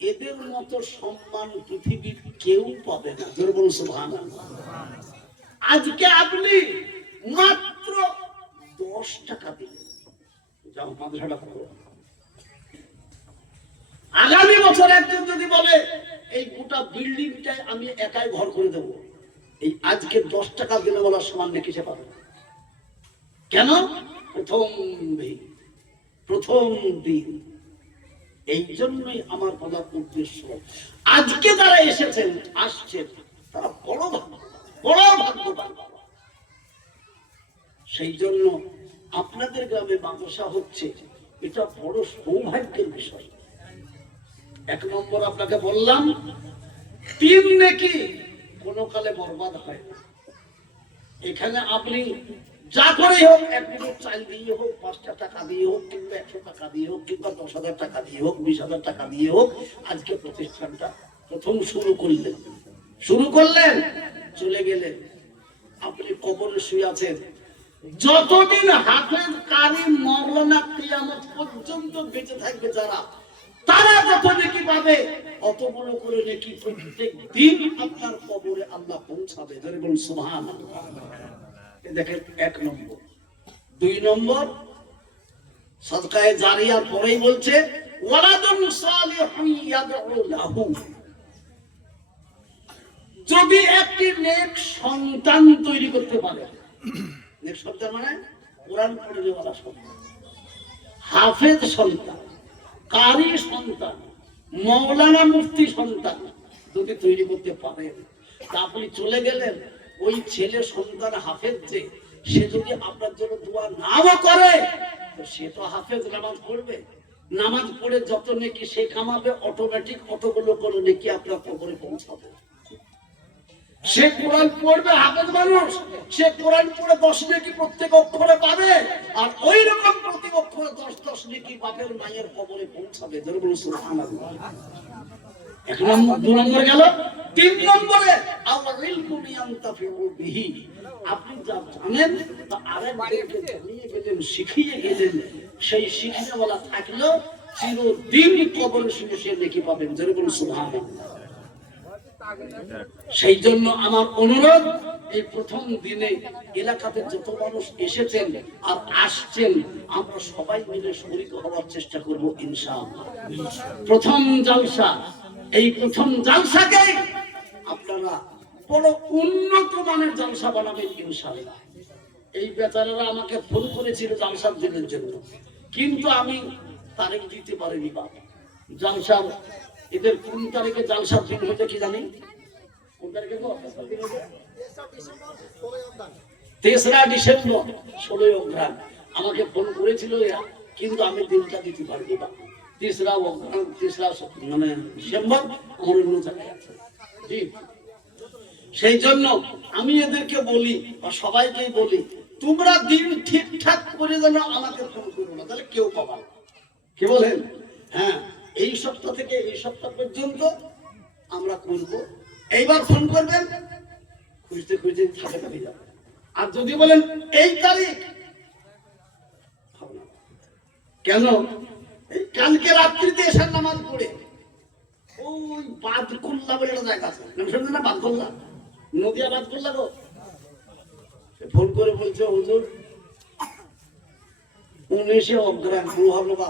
এদের মতো সম্মান পৃথিবীর কেউ পাবে না। জোরে বলুন সুবহানাল্লাহ। আজকে আপনি মাত্র 10 টাকা দিলেন, যাও মাদ্রাসাটা করো। আগামী বছর একজন যদি বলে এই গোটা বিল্ডিংটাই আমি একাই ঘর করে দেবো, এই আজকে 10 টাকা দিলে বলার সমান নাকি সে পাবে? কেন? প্রথম দিন। এই জন্যই আমার বলার উদ্দেশ্য, আজকে যারা এসেছেন আসছেন তারা বড় ভাগ্যবান। সেই জন্য আপনাদের গ্রামে মাদ্রাসা হচ্ছে, এটা বড় সৌভাগ্যের বিষয়। এক নম্বর আপনাকে বললাম, 3 নেকি কোনো কালে বরবাদ হয় না। এখানে আপনি যা করেই হোক, 1 মিনিট চাল দিয়ে হোক, 5টা টাকা দিয়ে হোক, কিংবা 100 টাকা দিয়ে হোক, কিংবা 10,000 টাকা দিয়ে হোক, 20,000 টাকা দিয়ে হোক, আজকে প্রতিষ্ঠানটা প্রথম শুরু করলেন, চলে গেলেন, আপনি কবরে শুয়ে আছেন। যতদিন হাফেজ, কারি, মাওলানা কিয়ামত পর্যন্ত বেঁচে থাকবে যারা, তারা যত নেকি পাবে, অতগুলো করে নেকি প্রত্যেক দিন আপনার কবরে আল্লাহ পৌঁছাবে। ধরে বলুন সুবহানাল্লাহ। দেখেন 1 নম্বর। 2 নম্বর, সাদকায়ে জারিয়ার পরেই বলছে ওয়ালাদুন সালিহুন ইয়াদউ লাহু। যদি একটি নেক সন্তান তৈরি করতে পারে, নেক সন্তান মানে কোরআন পড়ে ওয়ালা সন্তান, হাফেজ সন্তান, কারি সন্তান, মাওলানা মুফতি সন্তান যদি তৈরি করতে পারেন, তা আপনি চলে গেলেন, ওই ছেলে সন্তান হাফেজ যে, সে যদি আপনার জন্য দোয়া নাও করে, তো সে তো হাফেজ, নামাজ পড়বে, নামাজ পড়ে যত নেকি সে কামাবে, অটোমেটিক অতগুলো করে নেকি আপনার কবরে পৌঁছাবে। সে কোরআন পড়বে, হাফেজ মানুষ, সে কোরআন পড়ে 10 নেকি প্রত্যেক অক্ষরে পাবে, আর ওই রকম প্রতি অক্ষরে 10 নেকি বাপের মায়ের কবরে পৌঁছাবে। ধরে বলুন সুবহানাল্লাহ। 1 নম্বর। 2 নম্বর গেল। 3 নম্বরে আওয়াল ইলমু ইয়ানতাফিউ বিহি। আপনি যা জানেন তা আরেকজনকে জানিয়ে গেলেন, শিখিয়ে গেলেন, সেই শিখিয়েওয়ালা থাকলেও চিরদিন কবরে শুয়ে সে নেকি পাবেন। ধরে বলুন সুবহানাল্লাহ। সেই জন্য আমার অনুরোধ, এই প্রথম দিনে এলাকাতে যত মানুষ এসেছেন আর আসছেন, আমরা সবাই মিলে শরীক হওয়ার চেষ্টা করব ইনশাআল্লাহ। প্রথম জালসা, এই প্রথম জালসাকে আপনারা বড় উন্নত মানের জালসা বানাবেন ইনশাআল্লাহ। এই বেচারারা আমাকে ফোন করেছিল জালসার দিনের জন্য, কিন্তু আমি তারিখ দিতে পারিনি। বাবা, জালসা এদের কোন তারিখে জালসার দিন হতে কি জানি? কোন তারিখে? 3রা ডিসেম্বর 16 অঘ্রাণ আমাকে ফোন করেছিল এরা, কিন্তু আমি দিনটা দিতে পারিনি। বা 3রা অঘ্রাণ, 3রা মানে ডিসেম্বর আমার অন্য জায়গায় আছে। সেই জন্য আমি এদেরকে বলি, বা সবাইকেই বলি, তোমরা দিন ঠিকঠাক করে যেন আমাকে ফোন করো না, তাহলে কেউ পাবা না। কি বলেন? হ্যাঁ, এই সপ্তাহ থেকে এই সপ্তাহ পর্যন্ত আমরা করব। এইবার ফোন করবেন, খুঁজতে খুঁজতে থাকে কাটি যাবে। আর যদি বলেন এই তারিখ, কেন? এই কালকে রাত্রিতে এসার নামাজ পড়ে ওই বাদকুল্লা বলে একটা জায়গা আছে, নাম শুনলেন না? বাদকুল্লা, নদিয়া বাদকুল্লা গো। ফোন করে বলছে হুজুর 19 অঘ্রাণ হলো বা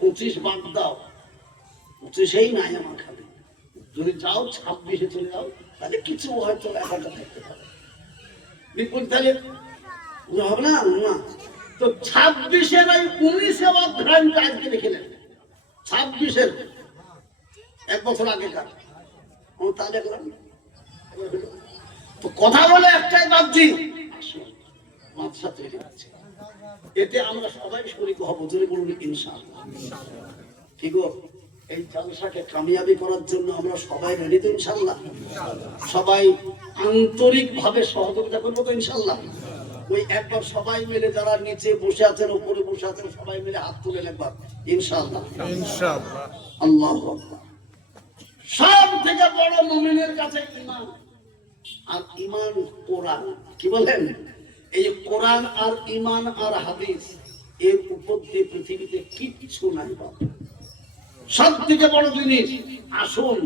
25 বাদ দাও। 25 নাই আমার খালি, যদি যাও 26 চলে যাও, তাহলে কিছু হয়তো একাটা থাকতে পারে। বিপুল তাহলে হবে না না, তো 26-এর ওই 19 অঘ্রাণটা আজকে লিখে নেন। 26-এর 1 বছর আগেকার তাহলে তো কথা বলে একটাই ভাবছি, মাদ্রাসা তৈরি হচ্ছে, এতে আমরা সবাই শরীক হব। যদি বলুন ইনশাআল্লাহ। কি গো, এই জালসাকে কামিয়াবি করার জন্য আমরা সবাই রেডি তো ইনশাআল্লাহ? সবাই আন্তরিক ভাবে সহযোগিতা করবো তো ইনশাআল্লাহ? ওই একবার সবাই মিলে, যারা নিচে বসে আছেন, উপরে বসে আছেন, সবাই মিলে হাত তুলেন একবার ইনশাআল্লাহ। ইনশাআল্লাহ। আল্লাহু আকবার। সব থেকে বড় মুমিনের কাছে ঈমান, আর ঈমান কোরআন। কি বলেন? এই কোরআন আর ঈমান আর হাদিস, এর উপর দিয়ে পৃথিবীতে কিচ্ছু নাই বাবা। সব থেকে বড় জিনিস। আসুন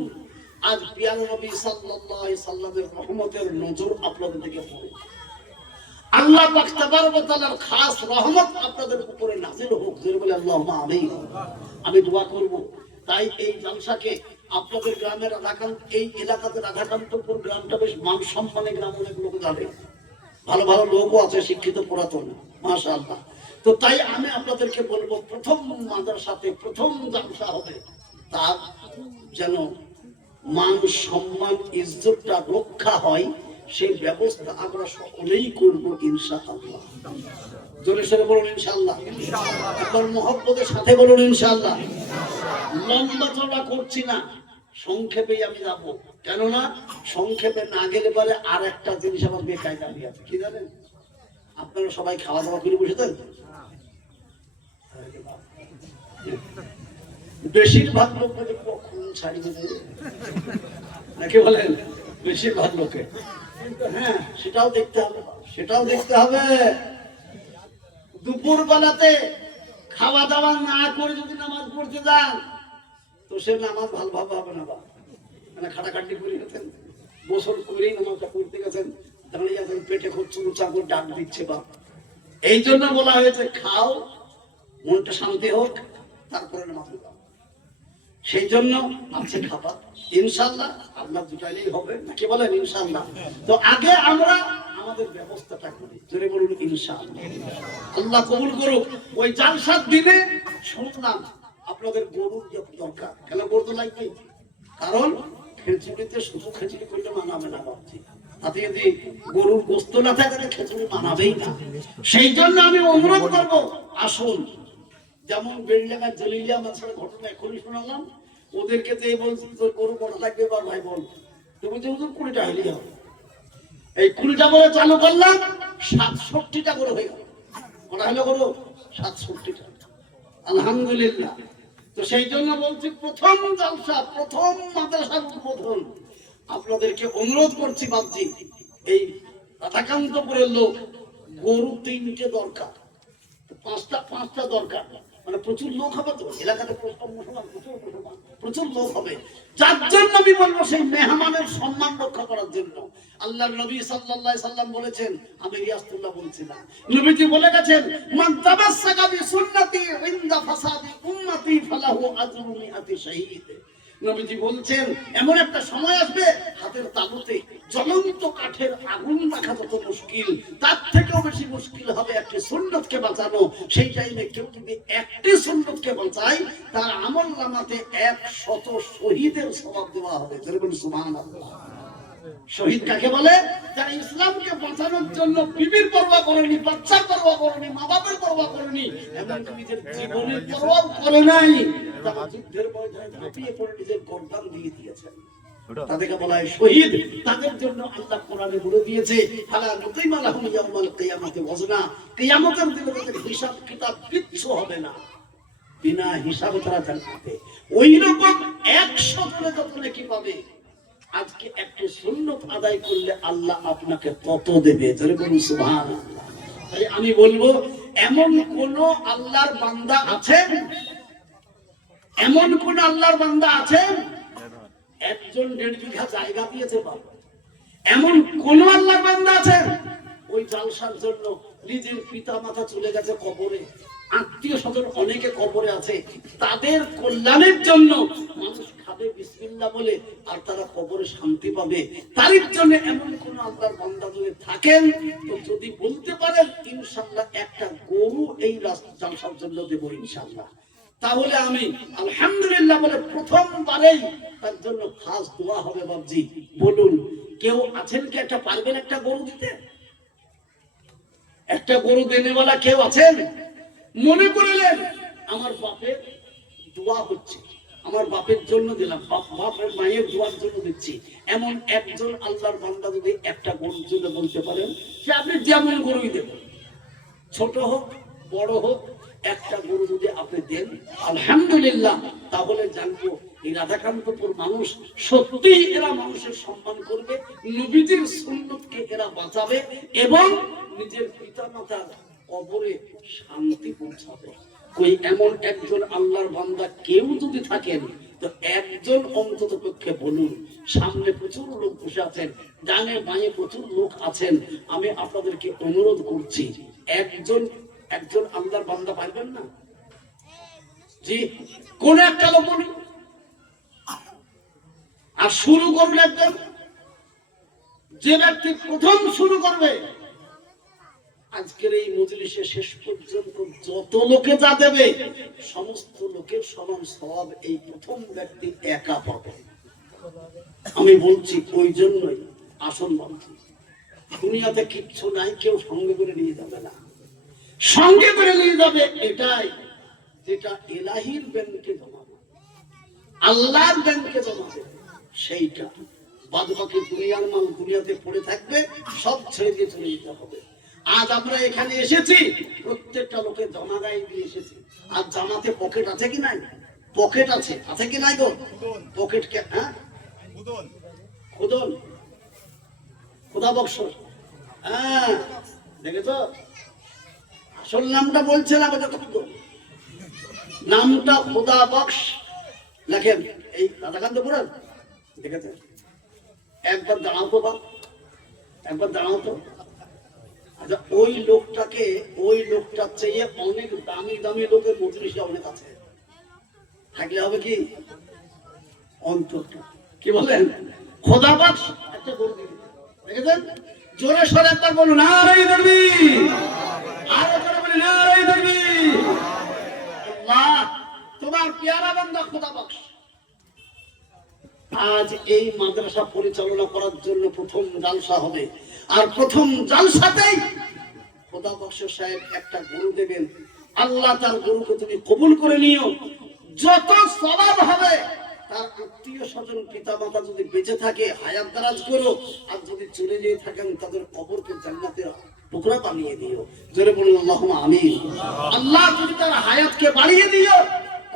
আজ প্রিয় নবী সাল্লাল্লাহু আলাইহি সাল্লামের রহমতের নজর আপনাদের দিকে পড়ে। আল্লাহ পাক তাবারক ওয়া তাআলার খাস রহমত আপনাদের উপরে নাযিল হোক। জোরে বলে আল্লাহুম্মা আমিন। আমি দোয়া করব। তাই এই জলসাকে আপনাদের গ্রামের রাধাকান্ত, এই এলাকাতে রাধাকান্তপুর গ্রামটা বেশ মান সম্মানের গ্রাম, অনেক লোক যাবে, ভালো ভালো লোকও আছে, শিক্ষিত পুরাতন, মাশাআল্লাহ। তো তাই আমি আপনাদেরকে বলবো, প্রথম মাদ্রাসাতে প্রথম জলসা হবে, তার যেন মান সম্মান ইজ্জতটা রক্ষা হয়, সেই ব্যবস্থা আমরা সকলেই করবো ইনশাআল্লাহ। জোরে সোরে বলুন ইনশাআল্লাহ। একবার মহব্বতের সাথে বলুন ইনশাআল্লাহ। লম্বা চড়া করছি না, সংক্ষেপেই আমি যাবো। কেননা সংক্ষেপে না গেলে পরে আর একটা জিনিস আমার বেকায় দাঁড়িয়ে আছে, কি জানেন? আপনারা সবাই খাওয়া দাওয়া করে বসেছেন? বেশিরভাগ লোক বলে কখন ছাড়িয়ে দেবে নাকি বলেন? বেশিরভাগ লোকে, হ্যাঁ সেটাও দেখতে হবে, সেটাও দেখতে হবে। দুপুর বেলাতে খাওয়া দাওয়া না করে যদি নামাজ পড়তে যান তো সে নামাজ ভালোভাবে হবে না। বা মানে খাটাখাটি করে গেছেন, গোসল করেই নামাজটা পড়তে গেছেন, দাঁড়িয়ে আছেন, পেটে খুঁজছে উঁচা করে ডাক দিচ্ছে বা। এই জন্য বলা হয়েছে খাও, মনটা শান্তি হোক, তারপরে নামাজ পড়ো। সেই জন্য আছে খাবার ইনশাআল্লাহ, আপনার দুটাইলেই হবে নাকি বলেন ইনশাআল্লাহ। তো আগে আমরা আমাদের ব্যবস্থাটা করি, জোরে বলুন ইনশাআল্লাহ। আল্লাহ কবুল করুক। ওই জালসার দিনে শুনলাম আপনাদের গরুর দরকার, কেন গরু তো লাগবে? কারণ খিচুড়িতে শুধু খিচুড়ি করলে মানাবে না ভাবছি, তাতে যদি গরুর গোস্ত না থাকে তাহলে খিচুড়ি মানাবেই না। সেই জন্য আমি অনুরোধ করবো, আসুন। যেমন বেড়িয়াঘাট জলিলিয়া মাছের ঘটনা এখনই শোনালাম, ওদেরকে যে বলছি তোর গরু কটা লাগবে, বা ভাই বল, তুমি যে 20টা হইলেই হবে। এই 20টা করে চালু করলাম, 67টা করে হয়ে গেল। কটা হলো গরু? 67টা। আলহামদুলিল্লাহ। তো সেই জন্য বলছি, প্রথম জালসা, প্রথম মাদ্রাসার উদ্বোধন, আপনাদেরকে অনুরোধ করছি বাবজি, এই রাধাকান্তপুরের লোক, গরু 3টে দরকার, পাঁচটা দরকার, মানে প্রচুর লোক হবে তো এলাকাতে, প্রচুর লোক হবে। যার জন্য আমি বলবো সেই মেহমানের সম্মান রক্ষা করার জন্য আল্লাহর নবী সাল্লাল্লাহু আলাইহি সাল্লাম বলেছেন, আমি রিয়াসতুল্লাহ বলছিলাম, নবীজি বলে গেছেন, মান তামাসসাকা বিসুন্নতি ইনদা ফাসাদি উম্মতি ফালাহু আজরু মিআতি শাহীদ। নবীজি বলছেন, এমন একটা সময় আসবে হাতের তালুতে জ্বলন্ত কাঠের আগুন রাখা যত মুশকিল, তার থেকেও বেশি মুশকিল হবে একটি সুন্নতকে বাঁচানো। সেই টাইমে কেউ যদি একটি সুন্নতকে বাঁচায়, তার আমল নামাতে 100 শহীদের সওয়াব দেওয়া হবে। সুবহানাল্লাহ। শহীদ কাকে বলে? যারা ইসলামকে বাঁচানোর জন্য বিবির পরোয়া করেনি, বাচ্চার পরোয়া করেনি, মা বাবার পরোয়া করেনি, এমনকি নিজের জীবনের পরোয়া করে নাই, তারা যুদ্ধের ময়দানে ঝাঁপিয়ে পড়ে নিজের গর্দান দিয়ে দিয়েছেন, তাদেরকে বলা হয় শহীদ। তাদের জন্য আল্লাহ কোরআনে বলে দিয়েছে, ফালা নুকিমা লাহুম ইয়াউমাল কিয়ামাতি ওয়াজনা, কিয়ামতের দিনে তাদের হিসাব কিতাব কিচ্ছু হবে না, বিনা হিসাবে তারা জান্নাতে। ওই রকম 100 জনে যত নেকি পাবে, আজকে একটা সুন্নত আদায় করলে আল্লাহ আপনাকে তত দেবে। জোরে বলুন সুবহানাল্লাহ। তাই আমি বলবো, এমন কোন আল্লাহর বান্দা আছেন, এমন কোন আল্লাহর বান্দা আছেন একজন 1.5 বিঘা জায়গা দিয়েছে বাবা? এমন কোন আল্লাহর বান্দা আছেন ওই জালসার জন্য নিজের পিতা মাতা চলে গেছে কবরে, আত্মীয় স্বজন অনেকে কবরে আছে, তাদের কল্যাণের জন্য মানুষ খাবে বিসমিল্লাহ বলে, আর তারা কবরে শান্তি পাবে, তার জন্য এমন কোন আল্লাহর বান্দা যদি থাকেন, তো যদি বলতে পারেন ইনশাআল্লাহ একটা গরু এই জালসার জন্য দেব ইনশাআল্লাহ, তাহলে আমি আলহামদুলিল্লাহ বলে প্রথমবারেই তার জন্য খাস দোয়া হবে। বাবজি বলুন, কেউ আছেন কি একটা পারবেন একটা গরু দিতে? একটা গরু দেনেওয়ালা কেউ আছেন? মনে করলেন আমার বাপের দোয়া হচ্ছে, আমার বাপের জন্য দিলাম, বাপের মায়ের দোয়ার জন্য দিচ্ছি, এমন একজন আল্লাহর বান্দা যদি একটা গরুর জন্য বলতে পারেন, সে আপনি যেমন গরুই দেবেন, ছোট হোক বড় হোক, একটা গরু যদি আপনি দেন আলহামদুলিল্লাহ, তাহলে জানবো এই রাধাকান্তপুর মানুষ সত্যি এরা মানুষের সম্মান করবে, নবীজির সুন্নতকে এরা বাঁচাবে এবং নিজের পিতা মাতার কবরে শান্তি পৌঁছাবে। কই এমন একজন আল্লাহর বান্দা কেউ যদি থাকেন, তো একজন অন্তত পক্ষে বলুন। সামনে প্রচুর লোক বসে আছেন, ডানে বাঁয়ে প্রচুর লোক আছেন, আমি আপনাদেরকে অনুরোধ করছি, একজন আল্লাহর বান্দা পাইবেন না? জি, কোন একটা লোক বলুন। আর শুরু করবে একজন, যে ব্যক্তি প্রথম শুরু করবে, আজকের এই মজলিসে শেষ পর্যন্ত যত লোকে যা দেবে সমস্ত লোকের সমান সওয়াব এই প্রথম ব্যক্তি একা পাবে। আমি বলছি ওই জন্যই আসন বলছি, দুনিয়াতে কিচ্ছু নাই, কেউ সঙ্গে করে নিয়ে যাবে না। সঙ্গে করে নিয়ে যাবে এটাই যেটা ইলাহির ব্যাংকে জমাবে, আল্লাহর ব্যাংকে জমাবে, সেইটা। বাদ বাকি দুনিয়ার মাল দুনিয়াতে পড়ে থাকবে, সব ছেড়ে দিয়ে চলে যেতে হবে। আজ আমরা এখানে এসেছি, প্রত্যেকটা লোকে জামা গায়ে দিয়ে এসেছি। আর জামাতে পকেট আছে কি নাই? পকেট আছে, আছে কি নাই গো? পকেট কে? হ্যাঁ, খুদন, খোদা বক্স। হ্যাঁ, দেখেছ? আসল নামটা বলছিলাম, এটা খুদন, নামটা খোদা বক্স লেখেন এই রাধাকান্ত পুরাণ। দেখেছেন? একবার দাঁড়াও তো বাপ, একবার দাঁড়াও তো। আচ্ছা, ওই লোকটার চেয়ে অনেক দামি দামি লোকের মজলিসে অনেক আছে, থাকলে হবে কি অন্তরটা। কি বলেন? খোদা বক্স একটা গরু দিয়ে দিতে। দেখেছেন? জোরে সরে একবার বলুন নারে তাকবীর, আরো জোরে বলুন নারে তাকবীর। আল্লাহ তোমার পেয়ারা বান্দা খোদা বক্স। আজ এই মাদ্রাসা পরিচালনা করার জন্য প্রথম জালসা হবে, আর প্রথম জালসাতেই খোদা বক্স সাহেব একটা গরু দেবেন। আল্লাহ তার গরুকে তুমি কবুল করে নিও। যত সওয়াব হবে, তার আত্মীয় স্বজন পিতা মাতা যদি বেঁচে থাকে হায়াত দারাজ করো, আর যদি চলে যেয়ে থাকেন তাদের কবরকে জান্নাতের টুকরা বানিয়ে দিও। জোরে বলুন আল্লাহুম্মা আমিন। আল্লাহ তুমি তার হায়াতকে বাড়িয়ে দিও।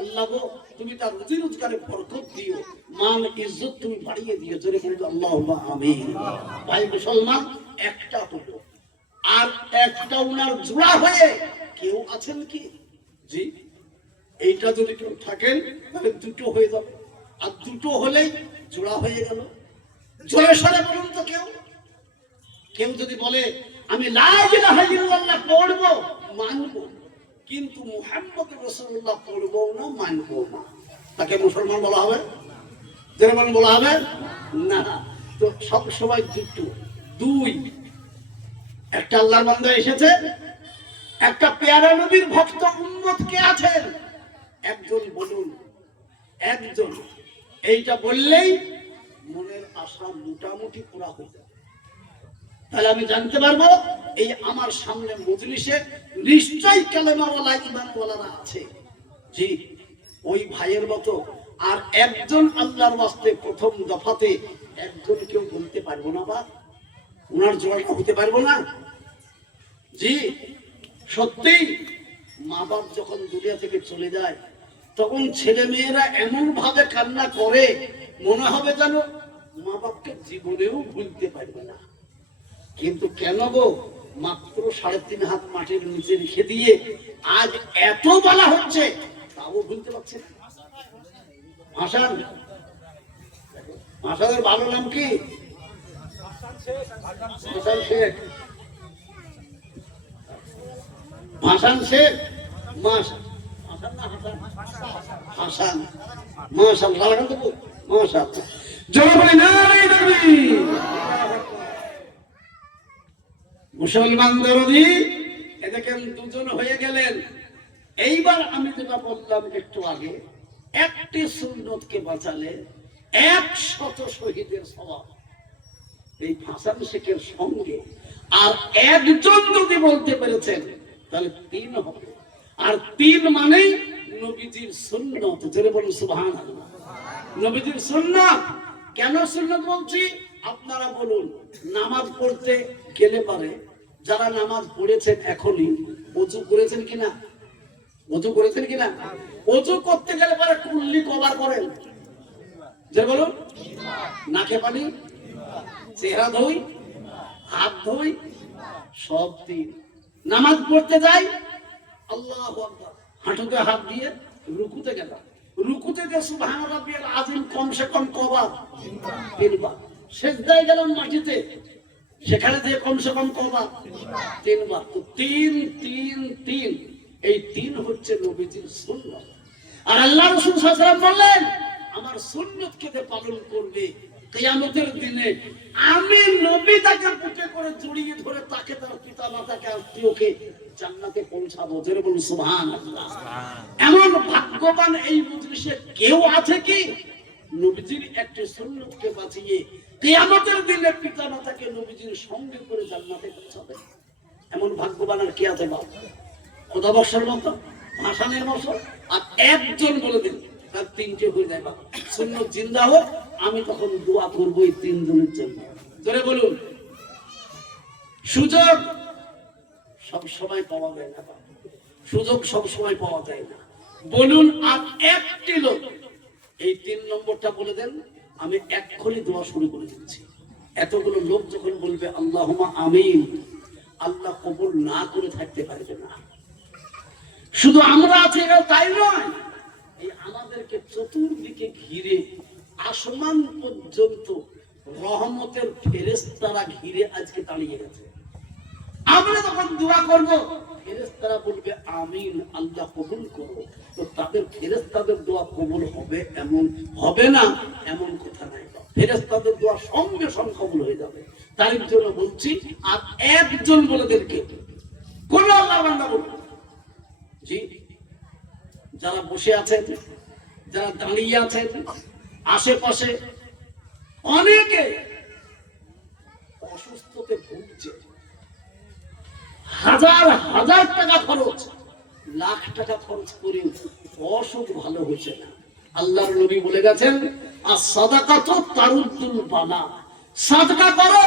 আল্লাহ গো তুমি তার রুজি রোজগারে বরকত দিও, মান ইজ্জত তুমি বাড়িয়ে দিও। জোরে বলুন আল্লাহুম্মা আমিন। ভাই মুসলমান, একটা হলো, আর একটা উনার জোড়া হয়ে কেউ আছেন কি? জি, এইটা যদি কেউ থাকেন তাহলে দুটো হয়ে যাবে, আর দুটো হলেই জোড়া হয়ে গেল। জোরে সরে বলুন তো কেউ। কেউ যদি বলে আমি লা ইলাহা ইল্লাল্লাহ পড়বো, মানবো, কিন্তু মুহাম্মদ রাসূলুল্লাহ পড়বো না, মানবো না, তাকে মুসলমান বলা হবে? যেমন বলা হবে না। তো সব সময় দুটো, দুই। একটা আল্লাহর বান্দা এসেছে, একটা পেয়ারা নবীর ভক্ত উম্মত কে আছেন? একজন বলুন, একজন। এইটা বললেই মনের আশা মোটামুটি পুরা হয়ে যাবে। তাহলে আমি জানতে পারবো এই আমার সামনে মজলিসে নিশ্চয়ই কালেমাওয়ালা ঈমানওয়ালারা আছে। জি, ওই ভাইয়ের মতো আর একজন আল্লাহর ওয়াস্তে প্রথম দফাতে একজন কেউ বলতে পারবো না, বা ওনার জোয়ারটা হতে পারবো না। জি, সত্যি মা বাপ যখন দুনিয়া থেকে চলে যায়, তখন ছেলে মেয়েরা এমন ভাবে কান্না করে, মনে হবে যেন মা বাপকে জীবনেও ভুলতে পারবে না। কিন্তু কেন গো, মাত্র 3.5 হাত মাটির নিচে রেখে দিয়ে আজ এত বলা হচ্ছে, তাও ভুলতে পারছে না। হাসান, হাসানের ভালো নাম কি? হাসান শেখ। হাসান শেখ, হাসান না হাসান, হাসান, মাশাআল্লাহ, মাশাআল্লাহ। জোরে বলি নারে তাকবীর। মুসলমান দরদি, এদিকে দুজন হয়ে গেলেন। এইবার আমি যেটা বললাম একটু আগে, একটি সুন্নতকে বাঁচালে 100 শহীদের সওয়াব। এই হাসান শেখের সঙ্গে আর একজন যদি বলতে পেরেছেন তাহলে 3 হবে, আর 3 মানে নবীজির সুন্নত। জোরে বলুন সুবহানাল্লাহ। নবীজির সুন্নত। কেন সুন্নত বলছি আপনারা বলুন। নামাজ পড়তে গেলে পারে, যারা নামাজ পড়েছেন এখনই, ওযু করেছেন কিনা? ওযু করেছেন কিনা? ওযু করতে গেলে পারে কুল্লি কভার করেন। যে বলুন, নাকে পানি, চেহারা ধুই, হাত ধুই, সব দিন। নামাজ পড়তে যাই, আল্লাহু আকবার, হাঁটুতে হাত দিয়ে রুকুতে গেলাম, রুকুতে দিয়ে সুবহান রাব্বিয়াল আযীম কমসে কম কবার? 3 বার। সিজদায় গেলাম মাটিতে, সেখানে দিয়ে কমসে কম কবার? 3 বার। তো 3 3 3, এই 3 হচ্ছে নবীজির সুন্নাত। আর আল্লাহ রাসূল সাল্লাল্লাহু আলাইহি ওয়াসাল্লাম বললেন, আমার সুন্নতকে যে পালন করবে, কিয়ামতের দিনে আমি নবী তাকে বুকে করে জড়িয়ে ধরে তাকে, তার পিতা মাতাকে, আত্মীয়কে জান্নাতে পৌঁছাবো। জোরে বলুন সুবহানাল্লাহ। এমন ভাগ্যবান এই মজলিসে কেউ আছে কি নবীজির একটা সুন্নতকে বাঁচিয়ে কিয়ামতের দিনে পিতা মাতাকে নবীজির সঙ্গে করে জান্নাতে পৌঁছাবে। এমন ভাগ্যবান আর কে আছে বাবা? খোদা বর্ষার মতো, ভাসানের মতো। আর একজন বলে দিন তার তিনটে হয়ে যায় বাবা, সুন্নত জিন্দা হোক, আমি তখন দোয়া করবো এই তিনজনের জন্য। ধরে বলুন, সুযোগ সব সময় পাওয়া যায় না বাবা, সুযোগ সব সময় পাওয়া যায় না। বলুন আর একটি লোক, এই 3 নম্বরটা বলে দেন, আমি এক্ষুনি দোয়া শুরু করে দিচ্ছি। এতগুলো লোক যখন বলবে আল্লাহুম্মা আমিন, আল্লাহ কবুল না করে থাকতে পারবে না। শুধু আমরা আছি এটাও তাই নয়, এই আমাদেরকে চতুর্দিকে ঘিরে আসমান পর্যন্ত রহমতের ফেরেশতারা ঘিরে আজকে দাঁড়িয়ে গেছে। আমরা যখন দোয়া করব, ফেরেশতারা বলবে আমিন, আল্লাহ কবুল করো। তো তাদের ফেরেশতাদের দোয়া কবুল হবে এমন হবে না এমন কথা নাই, ফেরেশতাদের দোয়া সঙ্গে সঙ্গে কবুল হয়ে যাবে। তার জন্য বলছি, আর একজন বলে দেন কে? কোন আল্লাহ বান্দা বলুন। জি, যারা বসে আছেন, যারা দাঁড়িয়ে আছেন, আশেপাশে অনেকে অসুস্থতে ভুগছে, হাজার হাজার টাকা খরচ, লাখ টাকা খরচ করে অসুখ ভালো হয়েছে না। আল্লাহর নবী বলে গেছেন, as-সাদাকাতু তারুদ্দুল বালা, সাদকা করো,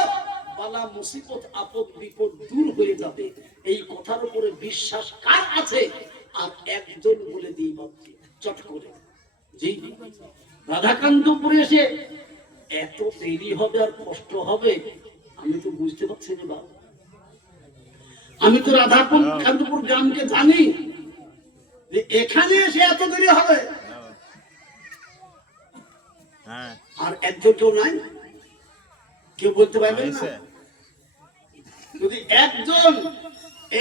বালা মুসিবত আপদ বিপদ দূর হয়ে যাবে। এই কথার উপরে বিশ্বাস কার আছে? আর একজন বলে দিই বাপজি চট করে। জি, রাধাকান্তপুরে এসে এত দেরি হবে আর কষ্ট হবে আমি তো বুঝতে পারছি না বাবা। আমি তো রাধাকান্তপুর গ্রামকে জানি, যে এখানে এসে এত দেরি হবে। আর একজন কেউ নাই, কেউ বলতে পারবেন না? যদি একজন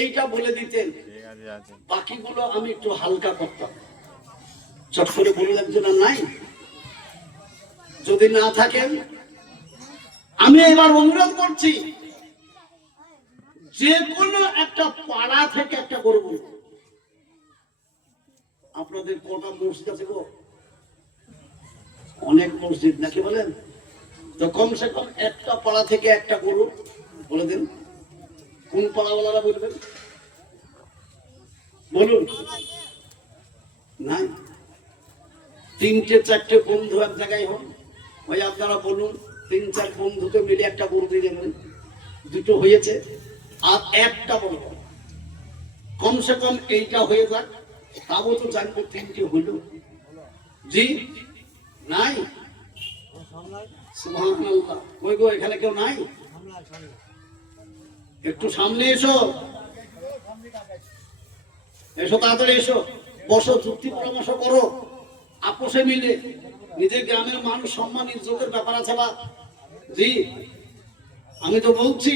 এইটা বলে দিতেন, বাকিগুলো আমি একটু হালকা করতাম। চট করে বলে একজন আর নাই? যদি না থাকেন, আমি এবার অনুরোধ করছি, যে কোনো একটা পাড়া থেকে একটা গরু বলবো। আপনাদের কটা মসজিদ আছে গো? অনেক মসজিদ নাকি বলেন? তো কমসে কম একটা পাড়া থেকে একটা গরু বলে দিন। কোন পাড়াওয়ালারা বলবেন? বলুন। নাই? 3-4 বন্ধু এক জায়গায় হন, ওই আপনারা বলুন, 3-4 বন্ধুকে মিলে একটা গরু দিয়ে দেবেন। 2টো হয়েছে, আর একটা বলবো, কমসে কম এইটা হয়ে যাক, তাও তো জানবো 3টে হইল। জি, নাই? সুবহানাল্লাহ। কই গো, এখানে কেউ নাই? একটু সামনে এসো, এসো তাড়াতাড়ি এসো, বসো, যুক্তি পরামর্শ করো আপোষে মিলে। নিজের গ্রামের মানুষ সম্মান ইজ্জতের ব্যাপার আছে বা? জি, আমি তো বলছি,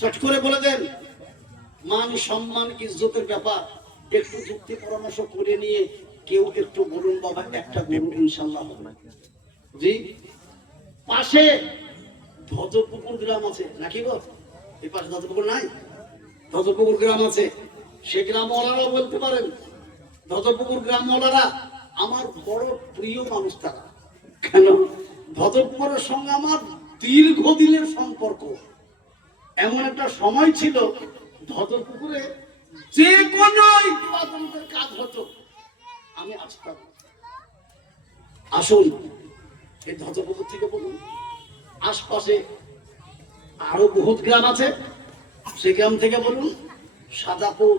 চট করে বলে দেন, মান সম্মান ইজ্জতের ব্যাপার। একটু যুক্তি পরামর্শ করে নিয়ে কেউ একটু বলুন বাবা, একটা গরু ইনশাল্লাহ হবে। জি, পাশে ধজপুকুর গ্রাম আছে নাকি গো? এই পাশে ধজপুকুর নাই? ধজপুকুর গ্রাম আছে, সে গ্রামওয়ালারাও বলতে পারেন। ধজপুকুর গ্রামওয়ালারা আমার বড় প্রিয় মানুষ। তারা কেন? ধজপুরের সঙ্গে আমার দীর্ঘদিনের সম্পর্ক। এমন একটা সময় ছিল, ধজপুকুরে যে কোনো ইবাদতের কাজ হতো, আমি আসতাম। আসুন, এই ধজপুকুর থেকে বলুন, আশপাশে আরো বহুত গ্রাম আছে, সে গ্রাম থেকে বলুন, সাদাপুর,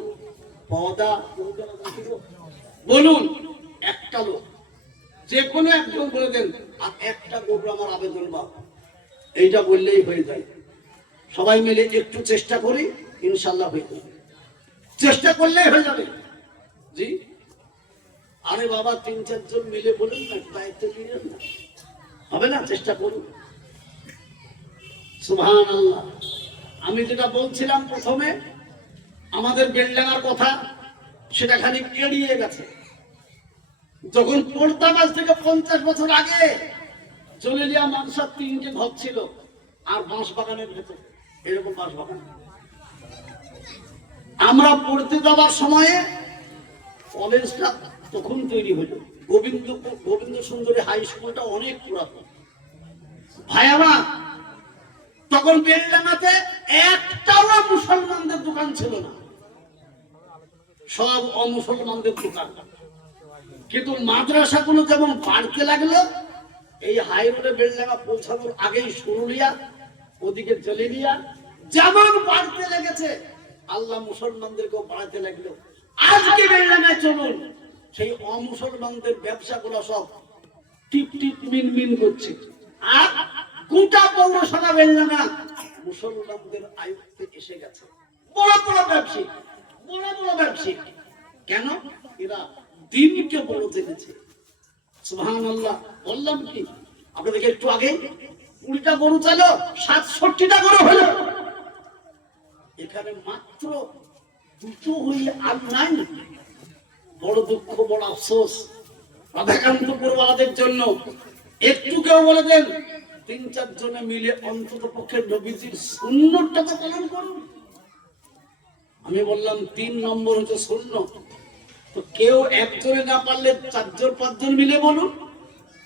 পদা, বলুন, একটা লোক, যে কোনো একজন বলে দেন, আর একটা গরু আমার আবেদন বা, এইটা বললেই হয়ে যায়। সবাই মিলে একটু চেষ্টা করি, ইনশাল্লাহ হয়ে যাবে। চেষ্টা করলেই হয়ে যাবে। জি, আরে বাবা 3-4 জন মিলে বলুন না, দায়িত্ব নিয়ে না, হবে না? চেষ্টা করুন। সুবহানাল্লাহ। আমি যেটা বলছিলাম প্রথমে, আমাদের বেলডাঙ্গার কথা, সেটা খালি এড়িয়ে গেছে। যখন পড়তাম আজ থেকে 50 বছর আগে, জলেলিয়া মানসার 3টে ঘর ছিল, আর বাঁশ বাগানের ভেতর এরকম বাঁশ বাগান। আমরা পড়তে যাওয়ার সময়ে কলেজটা তখন তৈরি হলো। গোবিন্দ সুন্দরী হাই স্কুলটা অনেক পুরাতন। ভাই আমার, তখন বেলডাঙ্গাতে একটাও মুসলমানদের দোকান ছিল না, সব অমুসলমানদের দোকান। কিন্তু মাদ্রাসাগুলো যেমন বাড়তে লাগলো, এই হাই রোডে বেলডাঙ্গা পৌঁছানোর আগেই সুরুলিয়া, ওদিকে জলেরিয়া যেমন বাড়তে লেগেছে, আল্লাহ মুসলমানদেরকেও বাড়াতে লাগলো। আজকে বেলডাঙ্গায় চলুন, সেই অমুসলমানদের ব্যবসাগুলো সব টিপ টিপ মিন মিন করছে, আর গোটা পৌরসভা বেলডাঙ্গা মুসলমানদের আয়ত্তে এসে গেছে। বড় বড় ব্যবসায়ী, বড় বড় ব্যবসায়ী, কেন? এরা দিনকে বড় জেনেছে। সুবহানাল্লাহ। বললাম কি আপনাদেরকে একটু আগে, 20টা গরু চাইলো, 67টা গরু হলো। এখানে মাত্র 2টো হয়ে আর নাই। বড় দুঃখ, বড় আফসোস রাধাকান্তপুরওয়ালাদের জন্য। একটু কেউ বলে দেন 3-4 জনে মিলে অন্তত পক্ষে নবীজির সুন্নতটাকে পালন করুন। আমি বললাম 3 নম্বর হচ্ছে সুন্নত। তো কেউ একজনে না পারলে 4-5 জন মিলে বলুন,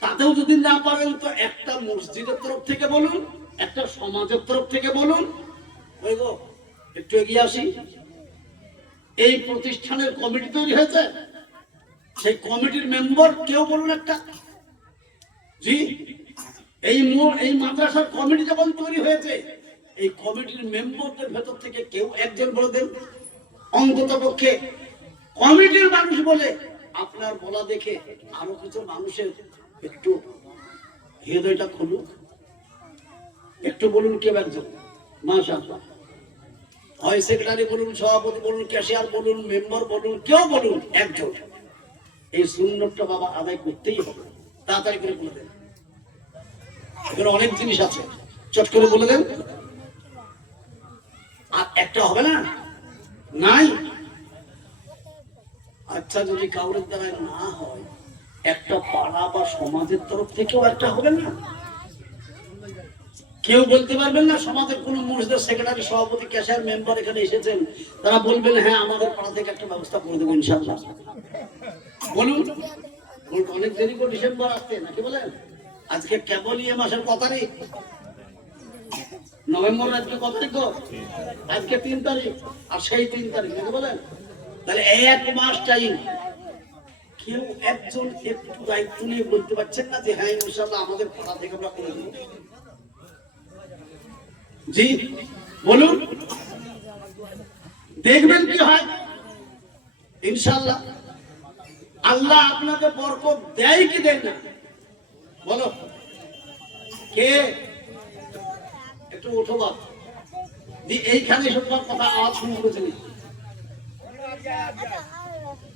তাতেও যদি না পারেন তো একটা মসজিদের তরফ থেকে বলুন, একটা সমাজের তরফ থেকে বলুন। ওই গো একটু এগিয়ে আসি, এই প্রতিষ্ঠানের কমিটি তৈরি হয়েছে, সেই কমিটির মেম্বার কেউ বলুন একটা। জি, এই মাদ্রাসার কমিটি যখন তৈরি হয়েছে, এই কমিটির মেম্বারদের ভেতর থেকে কেউ একজন বলে দেন অন্তত পক্ষে। কমিটির মানুষ বলে আপনার বলা দেখে আরো কিছু মানুষের একটু হৃদয়টা খুলুক, একটু বলুন কেউ একজন। মাশাআল্লাহ, হয় সেক্রেটারি বলুন, সভাপতি বলুন, ক্যাশিয়ার বলুন, মেম্বার বলুন, কেউ বলুন একজন। এই সুন্নতটা বাবা আদায় করতেই হবে, তাড়াতাড়ি করে বলে দেন। এখানে অনেক জিনিস আছে, চট করে বলে দেন। আর একটা হবে না? নাই। আচ্ছা, যদি কাউরের দ্বারা না হয়, একটা পাড়া বা সমাজের তরফ থেকেও একটা হবে না? কেউ বলতে পারবেন না? সমাজের কোন মসজিদের সেক্রেটারি, সভাপতি, ক্যাশিয়ার, মেম্বার এখানে এসেছেন, তারা বলবেন হ্যাঁ আমাদের পাড়া থেকে একটা ব্যবস্থা করে দেবো ইনশাআল্লাহ। বলুন। অনেক দেরি করে ডিসেম্বর আসতে নাকি বলেন? আজকে কেবলই এ মাসের কত তারিখ? নভেম্বর। আজকে কত তারিখ? আজকে 3 তারিখ, আর সেই 3 তারিখ নাকি বলেন? তাহলে 1 মাস টাইম। কেউ একজন একটু দায়িত্ব নিয়ে বলতে পারছেন না যে হ্যাঁ ইনশাআল্লাহ আমাদের পাড়া থেকে আমরা করে দেবো? জি বলুন, দেখবেন কি হয় ইনশাআল্লাহ। আল্লাহ আপনাকে বরকত দেয় কি দেয় না? বলো কে? একটু ওঠো বাপ, এইখানে সব কথা আওয়াজ শুরু করেছেন।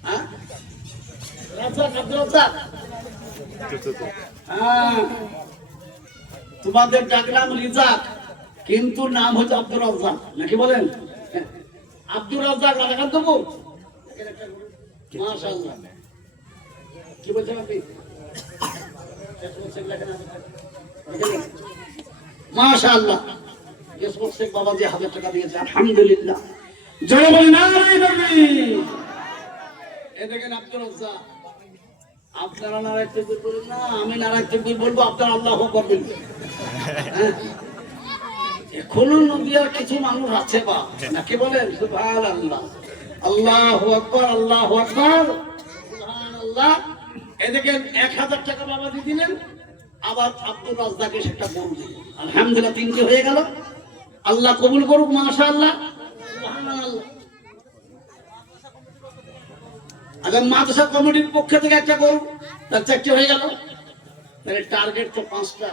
হ্যাঁ, তোমাদের ডাকলাম রিজাক, কিন্তু নাম হচ্ছে আব্দুর রাজ্জাক নাকি বলেন? আব্দুর রাজ্জাক রাধাকান্তপুর। মাশাআল্লাহ, কি বলছেন আপনি? মাশাআল্লাহ, শেখ বাবাজি 1000 টাকা দিয়েছে, আলহামদুলিল্লাহ। জয় বলি নারায়ে তাকবীর। এই দেখেন আব্দুর রাজ্জাক। আপনারা নারায়ে তাকবীর বলুন না, আমি নারায়ে তাকবীর বলবো, আপনারা আল্লাহু আকবার বলবেন। এখনো নদিয়ার কিছু মানুষ আছে বা নাকি বলেন? সুবহানাল্লাহ, আল্লাহু আকবার, আল্লাহু আকবার, সুবহানাল্লাহ। এই দেখেন 1000 টাকা বাবাজি দিলেন, আবার আব্দুর রাজ্জাককে সেটা গরু দিলেন। আলহামদুলিল্লাহ, 3টে হয়ে গেল। আল্লাহ কবুল করুক, মাশাআল্লাহ, সুবহানাল্লাহ। আগাম মাদ্রাসা কমিটির পক্ষ থেকে একটা গরু, তার 4টে হয়ে গেল। তাহলে টার্গেট তো 5টা।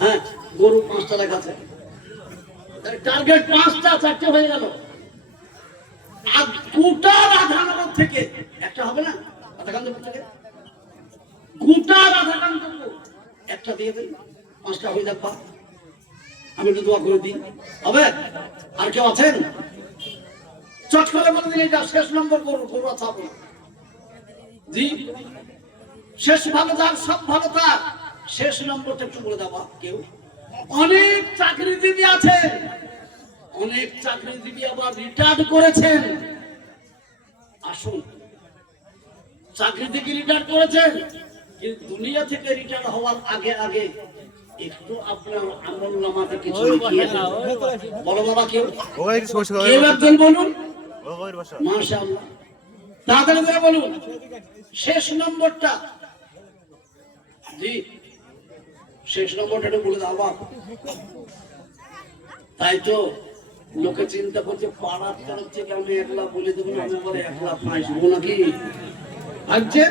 হ্যাঁ, গরু 5টা লেখাছে, টার্গেট 5টা, 4টে হয়ে গেল। আর গোটা রাধাকান্তপুর থেকে একটা হবে না? রাধাকান্তপুর থেকে গোটা রাধাকান্তপুর একটা দিয়ে দেন, 5টা হয়ে যাক। আমি একটু দোয়া করে দিই, হবে? আর কেউ আছেন? চট করে বলে দিন, এটা শেষ নম্বর গরু। গরু আছে আপনার? জি, শেষ ভালো থাক, সব ভালো থাক। শেষ নম্বরটা একটু বলে দেওয়া। কেউ? অনেক চাকরিজীবী আছে, অনেক চাকরিজীবী আবার রিটায়ার্ড করেছেন। আসুন, চাকরি থেকে রিটায়ার করেছেন, কিন্তু দুনিয়া থেকে রিটায়ার হওয়ার আগে আগে একটু আপনার আমল নামাতে কিছু লিখিয়ে দেন। বলো বাবা, কেউ কেউ একজন বলুন। মাশাআল্লাহ, তাড়াতাড়ি করে বলুন শেষ নম্বরটা। জি, শেষ নম্বরটা একটু বলে দাও বাবা। তাই তো লোকে চিন্তা করছে পাড়ার তরফ থেকে আমি একলা বলে দেবো, আমি আবার একলা ফাঁসবো নাকি ভাবছে,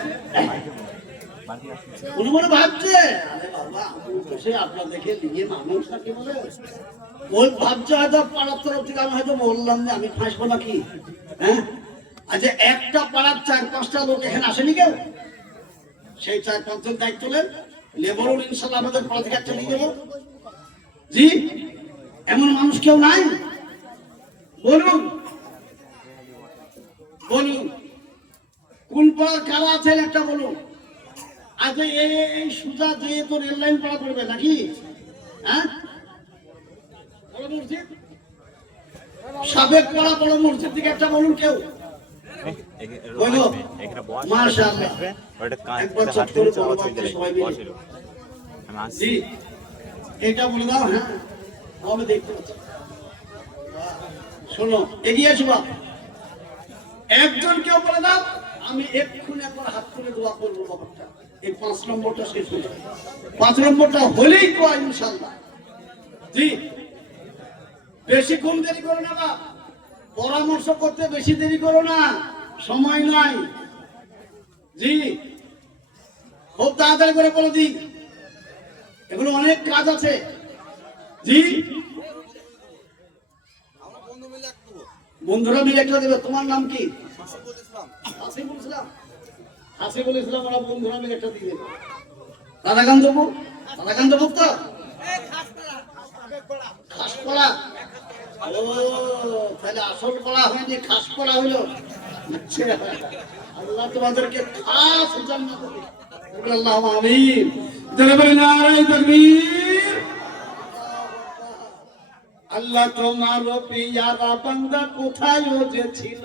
মনে মনে ভাবছে আরে বাবা আমি তো সে আপনার দেখে নিয়ে মানুষ নাকি বলে ওই ভাবছে হয়তো পাড়ার তরফ থেকে আমি হয়তো বললাম যে আমি ফাঁসবো নাকি। হ্যাঁ, আচ্ছা একটা পাড়ার 4-5টা লোক এখানে আসেনি কেউ? সেই 4-5 জন দায়িত্ব নেন, লেবরুল ইনশাল্লাহ আমাদের পাড়া থেকে একটা নিয়ে যাবো। জি, এমন মানুষ কেউ নাই? বলুন বলুন কোন পাড়ার কারা আছেন একটা বলুন। আচ্ছা এই সুজা যে তো রেল লাইন পাড়া করবে নাকি? হ্যাঁ, বড় মসজিদ, সাবেক পাড়া বড় মসজিদ থেকে একটা বলুন কেউ। বলো মাশাআল্লাহ, একবার চট করে বলো বাচ্চা সবাই মিলে। জি, এটা বলে দাও। হ্যাঁ, আমি দেখতে পাচ্ছি। শোনো, এগিয়ে আসো বাপ, একজন কেউ বলে দাও, আমি এক্ষুনি একবার হাত তুলে দোয়া করবো বাবাটা। এই 5 নম্বরটা শেষ হয়ে যাবে, 5 নম্বরটা হলেই তো ইনশাআল্লাহ। জি, বেশিক্ষণ দেরি করো না বাপ, পরামর্শ করতে বেশি দেরি করো না, সময় নাই। জি, খুব তাড়াতাড়ি করে বলে দিই, এগুলো অনেক কাজ আছে। জি, বন্ধুরা মিলে একটা দেবে। তোমার নাম কি? হাসিবুল ইসলাম। হাসিবুল ইসলাম, ওরা বন্ধুরা মিলে একটা দিবে। রাধাকান্তপুর, রাধাকান্তপুর তো খাসপাড়া। ও তাহলে আসল পড়া হয়নি, খাস পড়া হলো। আচ্ছা, আল্লাহ তোমাদেরকে খাস জান্নাত দেবে। আল্লাহুম্মা আমিন। দরবারে নারায়ে তাকবীর। আল্লাহ তোমার পিয়ারা বান্দা কোথায় যে ছিল,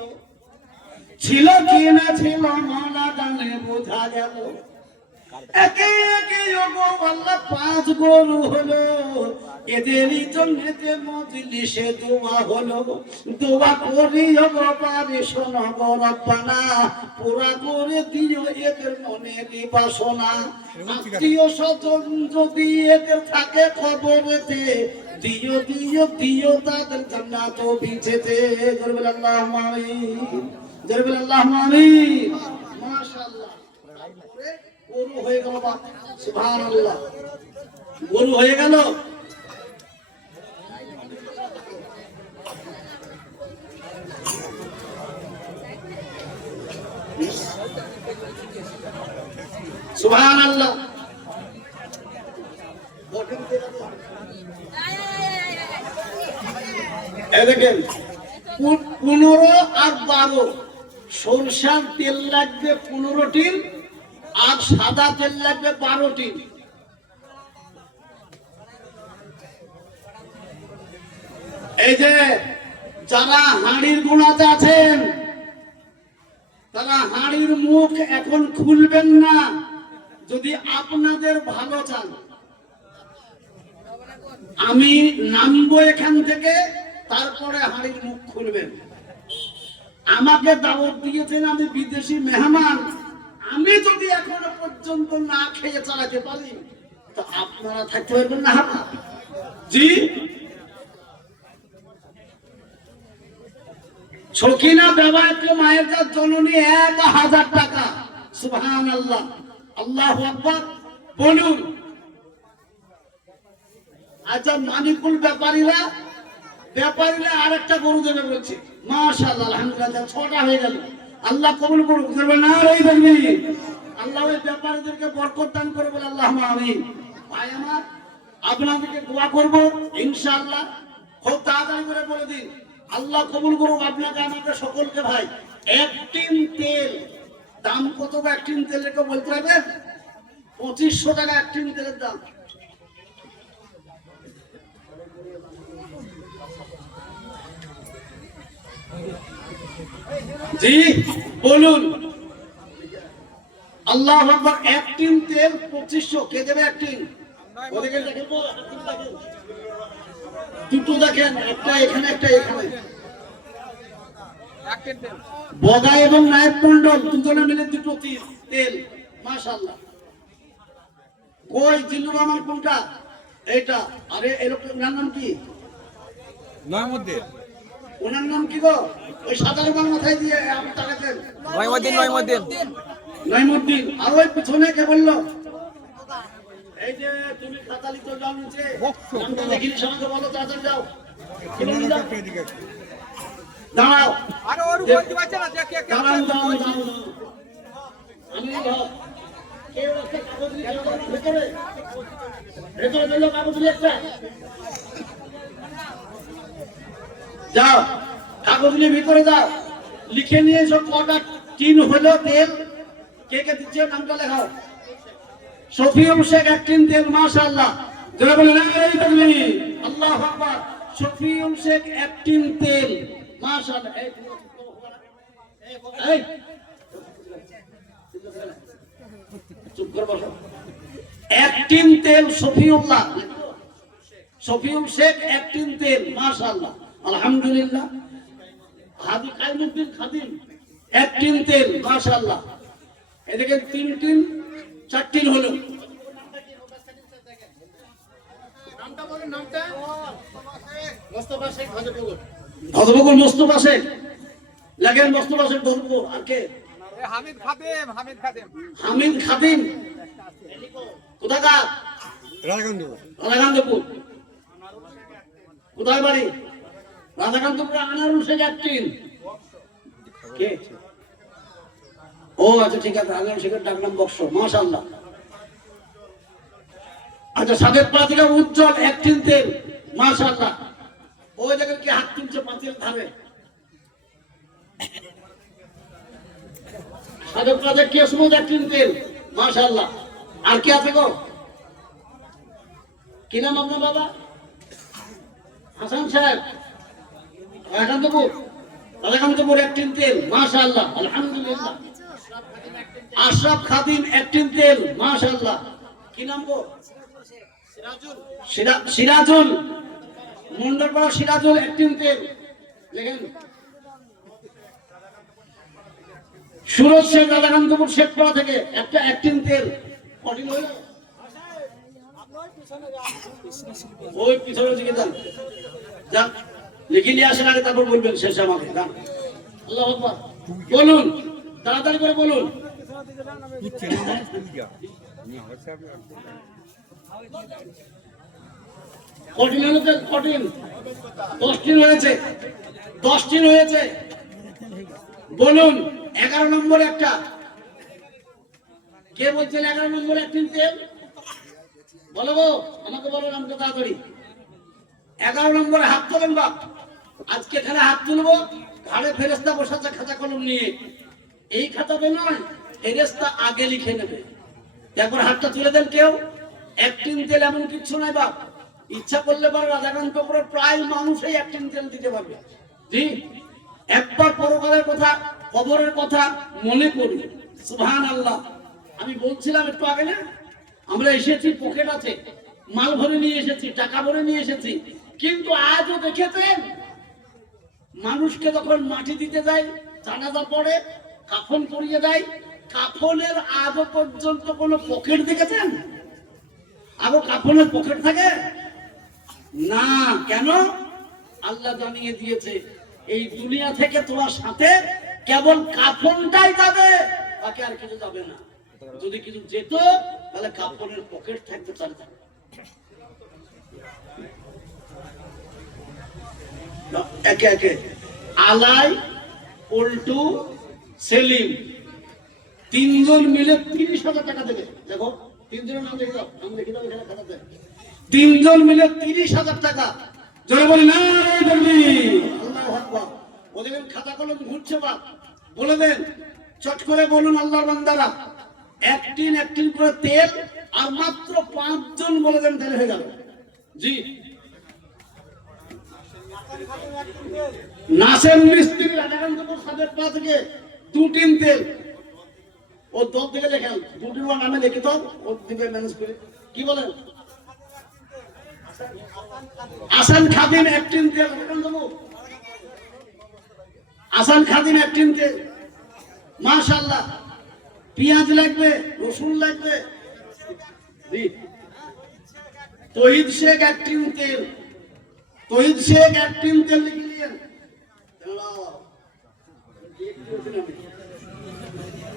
ছিল কি না ছিল মাওলা জানে, বোঝা গেল। একে একে ওগো আল্লাহ 5 গরু হলো, এদেরই জন্যতে মজলিসে দোয়া হলো। দোয়া করি ওগো পারে শোনো গো রব্বানা, পুরা করে দিও এদের মনের বাসনা। আত্মীয় স্বজন যদি এদের থাকে খবরেতে, দিও দিও দিও তাদের জান্নাত বিছেতে। জোরে বলে আল্লাহুম্মা আমিন, জোরে বলে আল্লাহুম্মা আমিন। মাশাআল্লাহ, গরু হয়ে গেল বাপ, সুবহানাল্লাহ, গরু হয়ে গেল। সুবহানাল্লাহ, এই দেখেন 15 আর 12 সরষার তেল লাগবে 15 টিন, আর সাদা তেল লাগবে 12 টিন। এই যে যারা হাঁড়ির গুণাতে আছেন, তারা হাঁড়ির মুখ এখন খুলবেন না, যদি আপনাদের ভালো চান। আমি নামবো এখান থেকে, তারপরে হাঁড়ির মুখ খুলবেন। আমাকে দাওয়াত দিয়েছেন, আমি বিদেশি মেহমান, আমি যদি এখনো পর্যন্ত না খেয়ে চালাতে পারি, তো আপনারা থাকতে পারবেন না। জি, সখিনা বেবায়ত মায়ের কাছে জননী 1000 টাকা। সুবহানাল্লাহ, আল্লাহু আকবার বলুন। আচ্ছা, মানিকুল ব্যাপারীরা আরেকটা গরু দেবে বলছে। মাশাআল্লাহ, আলহামদুলিল্লাহ, 6টা হয়ে গেল। আল্লাহ কবুল করুক। নারায়ে তাকবীর। আল্লাহ ওই ব্যাপারীদেরকে বরকত দান করে বলে আল্লাহুম্মা আমিন। ভাই আমার, আপনাদেরকে দোয়া করব ইনশাআল্লাহ। খুব তাড়াতাড়ি করে বলে দিন, আল্লাহ কবুল করুক আপনাকে আমাদের সকলকে। ভাই, 1 টিন তেল দাম কত? 1 টিন তেলের কে বলতে পারবেন? 2500 টাকা 1 টিন তেলের দাম। জি বলুন। আল্লাহ আকবার। এক টিন তেল 2500। কে দেবে এক টিন? ওদিকে দেখেন তো, এক টিন দেখেন। দুটো দেখেন, একটা এখানে একটা এখানে। বগা এবং নায়ক মন্ডল দুজনে মিলে দুটো তেল, মাশাআল্লাহ। কই জিল্লুর রহমান কোনটা? এইটা। আরে এরকম ওনার নাম কি? নয়মুদ্দিন। ওনার নাম কি গো? ওই সাদা রঙের মাথায় দিয়ে আপনি তাকাতেন। নয়মুদ্দিন। আর ওই পিছনে কে বললো? এই যে তুমি খাতালি তো যাও নিচে, নামটা দেখিনি, সঙ্গে বলো তাড়াতাড়ি যাও। দাঁড়াও, দাঁড়াও, দাঁড়াও, দাঁড়াও। আমি কেউ একটা কাগজ নিয়ে ভেতরে ভেতরে দিল, কাগজ নিয়ে একটা যাও, কাগজ নিয়ে ভিতরে যাও, লিখে নিয়ে এসো কটা টিন হলো তেল। কে কে দিচ্ছে নামটা লেখাও। শফিউল শেখ এক টিন তেল, মাশাআল্লাহ। যারা বলেন এই তাকবীর, আল্লাহু আকবার। শফিউল শেখ এক টিন তেল, মাশাআল্লাহ। এই চুপ করে বসো। এক টিন তেল শফিউল্লাহ, শফিউল শেখ এক টিন তেল, মাশাআল্লাহ, আলহামদুলিল্লাহ। হাদি কাইমুদ্দিন খাদিম এক টিন তেল, মাশাআল্লাহ। এদিকে 3 টিন 4 টিন হলো। ধর্মপুর মোস্তফা শেখ লাগেন, মোস্তফা শেখ ধর্মপুর। আর কে? হামিদ খাদিম। হামিদ খাদিম কোথাকার? রাধাকান্তপুর। রাধাকান্তপুর। কোথায় বাড়ি? রাধাকান্তপুরে। আনারুল শেখ এক টিন। কে? ও আচ্ছা, ঠিক আছে। আনারুল শেখের ডাক নাম বক্স, মাশাআল্লাহ। আচ্ছা, সাবেক প্রার্থীরা উজ্জ্বল এক টিন তেল, মাশাআল্লাহ। ওই জায়গায় কি হাত তুলছে পাঁচিল ধারে? সাবেক প্রার্থী কেসমত এক টিন তেল, মাশাআল্লাহ। আর কি আছে গো? কি নাম আপনার বাবা? হাসান সাহেব, রাধাকান্তপুর। রাধাকান্তপুর এক টিন তেল, মাশাআল্লাহ, আলহামদুলিল্লাহ। আশরাফ খাদিম এক টিন তেল, মাশাআল্লাহ। কি নাম গো? সিরাজুল মন্ডলপাড়া, সিরাজুল এক টিন তেল। দেখেন সুরজ শেখ রাধাকান্তপুর শেখপাড়া থেকে একটা এক টিন তেল। কঠিন হইল ওই পিছনের দিকে যান, যান লিখে নিয়ে আসেন, আগে তারপর বলবেন শেষে আমাকে। যান, আল্লাহু আকবার। বলুন, তাড়াতাড়ি করে বলুন। কঠিন হলো তো, কঠিন। 10 টিন হয়েছে, 10 টিন হয়েছে। বলুন 11 নম্বর একটা। কে বলছেন 11 নম্বর এক টিন তেল? বলো গো, আমাকে বলো নামটা তাড়াতাড়ি। 11 নম্বরে হাত তোলেন বাপ। আজকে এখানে হাত তুলবো, ঘাড়ে ফেরেশতা বসাচ্ছে খাতা কলম নিয়ে। এই খাতাতে নয়, ফেরেশতা আগে লিখে নেবে। একবার হাতটা তুলে দেন কেউ। এক টিন তেল এমন কিচ্ছু নাই বাপ। ইচ্ছা করলে পরে রাধাকান্তপুরের প্রায় মানুষই এক টিন তেল দিতে পারবে। জি, একবার পরকালের কথা, কবরের কথা মনে করি। সুবহানাল্লাহ। আমি বলছিলাম একটু আগে না, আমরা এসেছি পকেট আছে, মাল ভরে নিয়ে এসেছি, টাকা ভরে নিয়ে এসেছি, কিন্তু আজও দেখেছেন মানুষকে যখন মাটি দিতে যায়, জানাজা পড়ে, কাফন পরিয়ে দেয়, কাফনের আজও পর্যন্ত কোনো পকেট দেখেছেন? আরো কাফনের পকেট থাকে না। কেন? আল্লাহ জানিয়ে দিয়েছে এই দুনিয়া থেকে তোমার সাথে কেবল কাফনটাই যাবে, বাকি আর কিছু যাবে না। যদি কিছু যেত তাহলে কাপড়ের পকেট থাকতে চালে থাকবে। একে একে আলাই, পল্টু, সেলিম 3 জন মিলে 30,000 টাকা দেবে। দেখো 3 জনের নাম লিখে দাও, নাম লিখে দাও এখানে খাতাতে। 3 জন মিলে 30,000 টাকা। যারা বলি না আল্লাহু আকবার। ওদের খাতা কলম ঘুরছে বাপ। বলে দেন, চট করে বলুন আল্লাহর বান্দারা, এক টিন করে তেল, আর মাত্র 5 জন বলে দেন, তাহলে হয়ে যাবে। জি, নাসের মিস্ত্রি রাধাকান্তপুর সাদের পা থেকে 2 টিন তেল। ও দল থেকে লেখেন, দুটির নামে লিখে তো ও দিবে ম্যানেজ করে। কি বলেন? আসান খাদিম একটিন তেল, আসান খাদিম একটিন তেল, মাশাআল্লাহ। পেঁয়াজ লাগবে, রসুন লাগবে, তহিদ শেখ একটিন তেল, তহিদ শেখ একটিন তেল লিখে নিয়েন।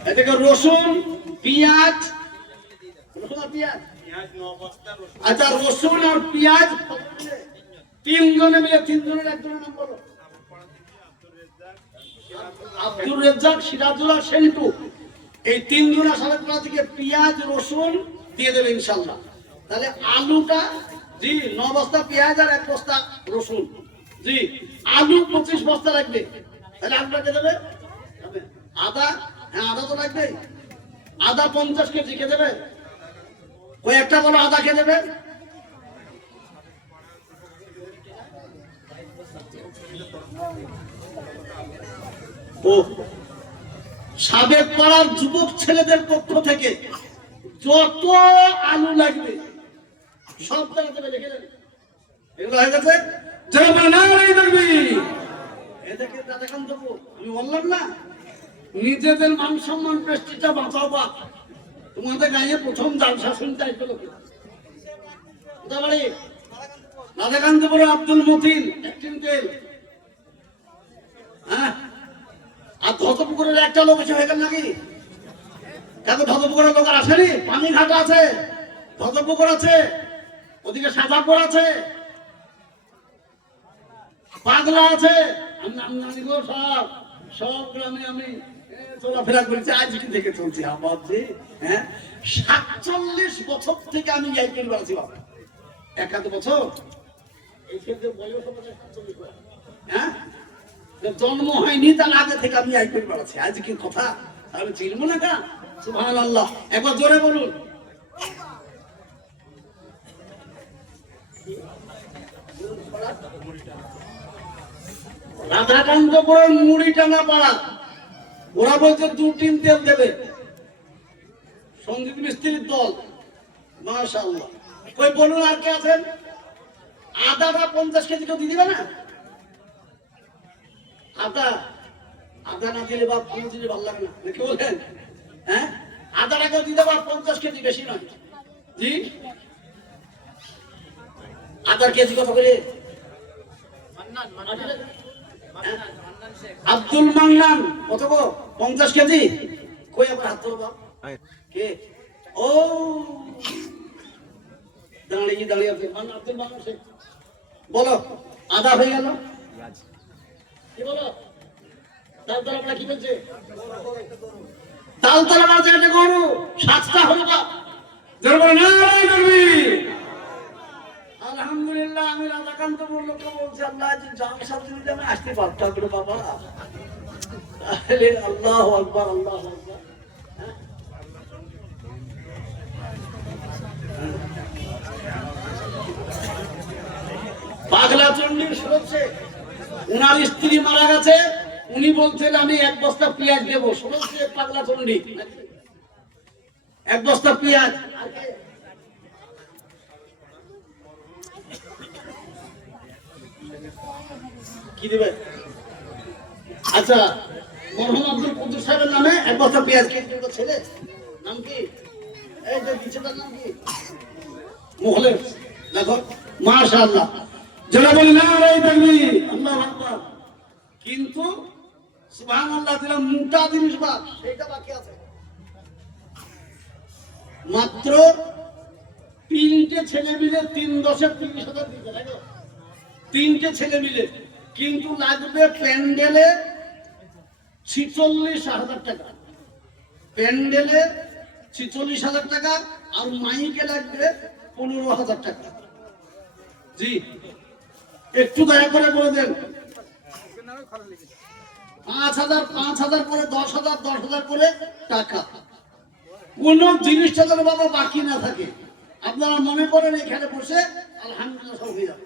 এদিকে রসুন, পেঁয়াজ, রসুন আর পেঁয়াজ, আচ্ছা রসুন আর পেঁয়াজ তিনজনে মিলে, তিনজনের একজনের নাম বলো। আব্দুর রেজ্জাক, সিরাজুল আর সেন্টু, এই তিনজন আসামের পর থেকে পেঁয়াজ রসুন দিয়ে দেবে ইনশাল্লাহ। তাহলে আলুটা জি 9 বস্তা পেঁয়াজ আর 1 বস্তা রসুন, জি আলু 25 বস্তা লাগবে। তাহলে আলুটা কে দেবে? আদা, হ্যাঁ আদা তো লাগবে, আদা 50 কেজি কে দেবে? কয়েকটা বলো আদা কে দেবে? ও সাবেক পাড়ার যুবক ছেলেদের পক্ষ থেকে যত আলু লাগবে সব টাকা দেবে, লিখে দেবে। এগুলো হয়ে গেছে। এদেরকে দেখান দেবো, আমি বললাম না নিজেদের মান সম্মান প্রেস্টিজটা বাঁচাও বা। তোমাদের গায়ে প্রথম জালসা শুনতে আসবে রাধাকান্তপুরে আব্দুল মতিন একটিন তেল, হ্যাঁ। আর ধতপুকুরের একটা লোক এসে হয়ে গেল নাকি? দেখো ধতপুকুরের লোক আর আসেনি, পানিঘাট আছে, ধতপুকুর আছে, ওদিকে সাজাপুর আছে, পাগলা আছে, সব সব গ্রামে আমি চলাফেরা করেছি, আজকে থেকে চলছি আবার যে, হ্যাঁ 47 বছর থেকে আমি এই করে বেড়াচ্ছি বাবা। 71 বছর এই ক্ষেত্রে বয়স হবে 47 বছর, হ্যাঁ জন্ম হয়নি তার আগে থেকে আমি এই করে বেড়াচ্ছি। আজকে কথা আমি চিনবো না কা? সুবহানাল্লাহ, একবার জোরে বলুন। রাধাকান্তপুরের মুড়ি টানা পাড়া, ওরা বলছে 2 তেল দেবে, সঞ্জিত মিস্ত্রির দল, মাশাআল্লাহ। কই বলুন আর কে আছেন? আদাটা 50 কেজি কেউ দিয়ে দিবে না? আদা, আদা না দিলে বা কোনো দিলে ভালো লাগে না, কি বলেন? হ্যাঁ আদাটা কেউ দিয়ে দেবা 50 কেজি, বেশি নয়, জি। আদার কেজি কত করে? আব্দুল মান্নান কত গো? 50 কেজি। কই আবার হাত ধরো কে? ও দাঁড়িয়ে আছে আব্দুল মান্নান শেখ। বলো আদা হয়ে গেল, কি বলো? তালতলা পাড়া কি বলছে? তালতলা পাড়া যেটা গরু 7টা হলো বা জোরে না করবি। আলহামদুলিল্লাহ, আমি রাধাকান্তপুর লোককে বলছি আল্লাহ যে জাম সাথে দিলে আমি আসতে পারতাম না বাবা। আল্লাহু আকবার, আল্লাহু আকবার। পাগলা চন্ডির শুনছে উনার স্ত্রী মারা গেছে, উনি বলছেন আমি 1 বস্তা পেঁয়াজ দেবো। শুনছে পাগলা চন্ডি 1 বস্তা পেঁয়াজ কি দিবে? আচ্ছা মরহুম আব্দুল কুদ্দুস সাহেবের নামে 1 বস্তা পেঁয়াজ। কে ছেলে নাম কি? এই যে ছেলের নাম কি? মোহলে। দেখো মাশাআল্লাহ, যারা বলে না এই তাকবীর, আল্লাহু আকবার। কিন্তু সুবহানাল্লাহ দিলাম মোটা জিনিস বাদ, সেটা বাকি আছে। মাত্র 3টে ছেলে মিলে 3 10 30,000 দিতে লাগে, 3টে ছেলে মিলে। কিন্তু লাগবে প্যান্ডেলে 46,000 টাকা, প্যান্ডেলে 46,000 টাকা, আর মাইকে লাগবে 15,000 টাকা। জি একটু দয়া করে বলে দেন। 5,000 5,000 করে 10,000 10,000 করে টাকা। কোন জিনিসটা যেন বাবা বাকি না থাকে। আপনারা মনে করেন এখানে বসে আলহামদুলিল্লাহ সব হয়ে যাবে।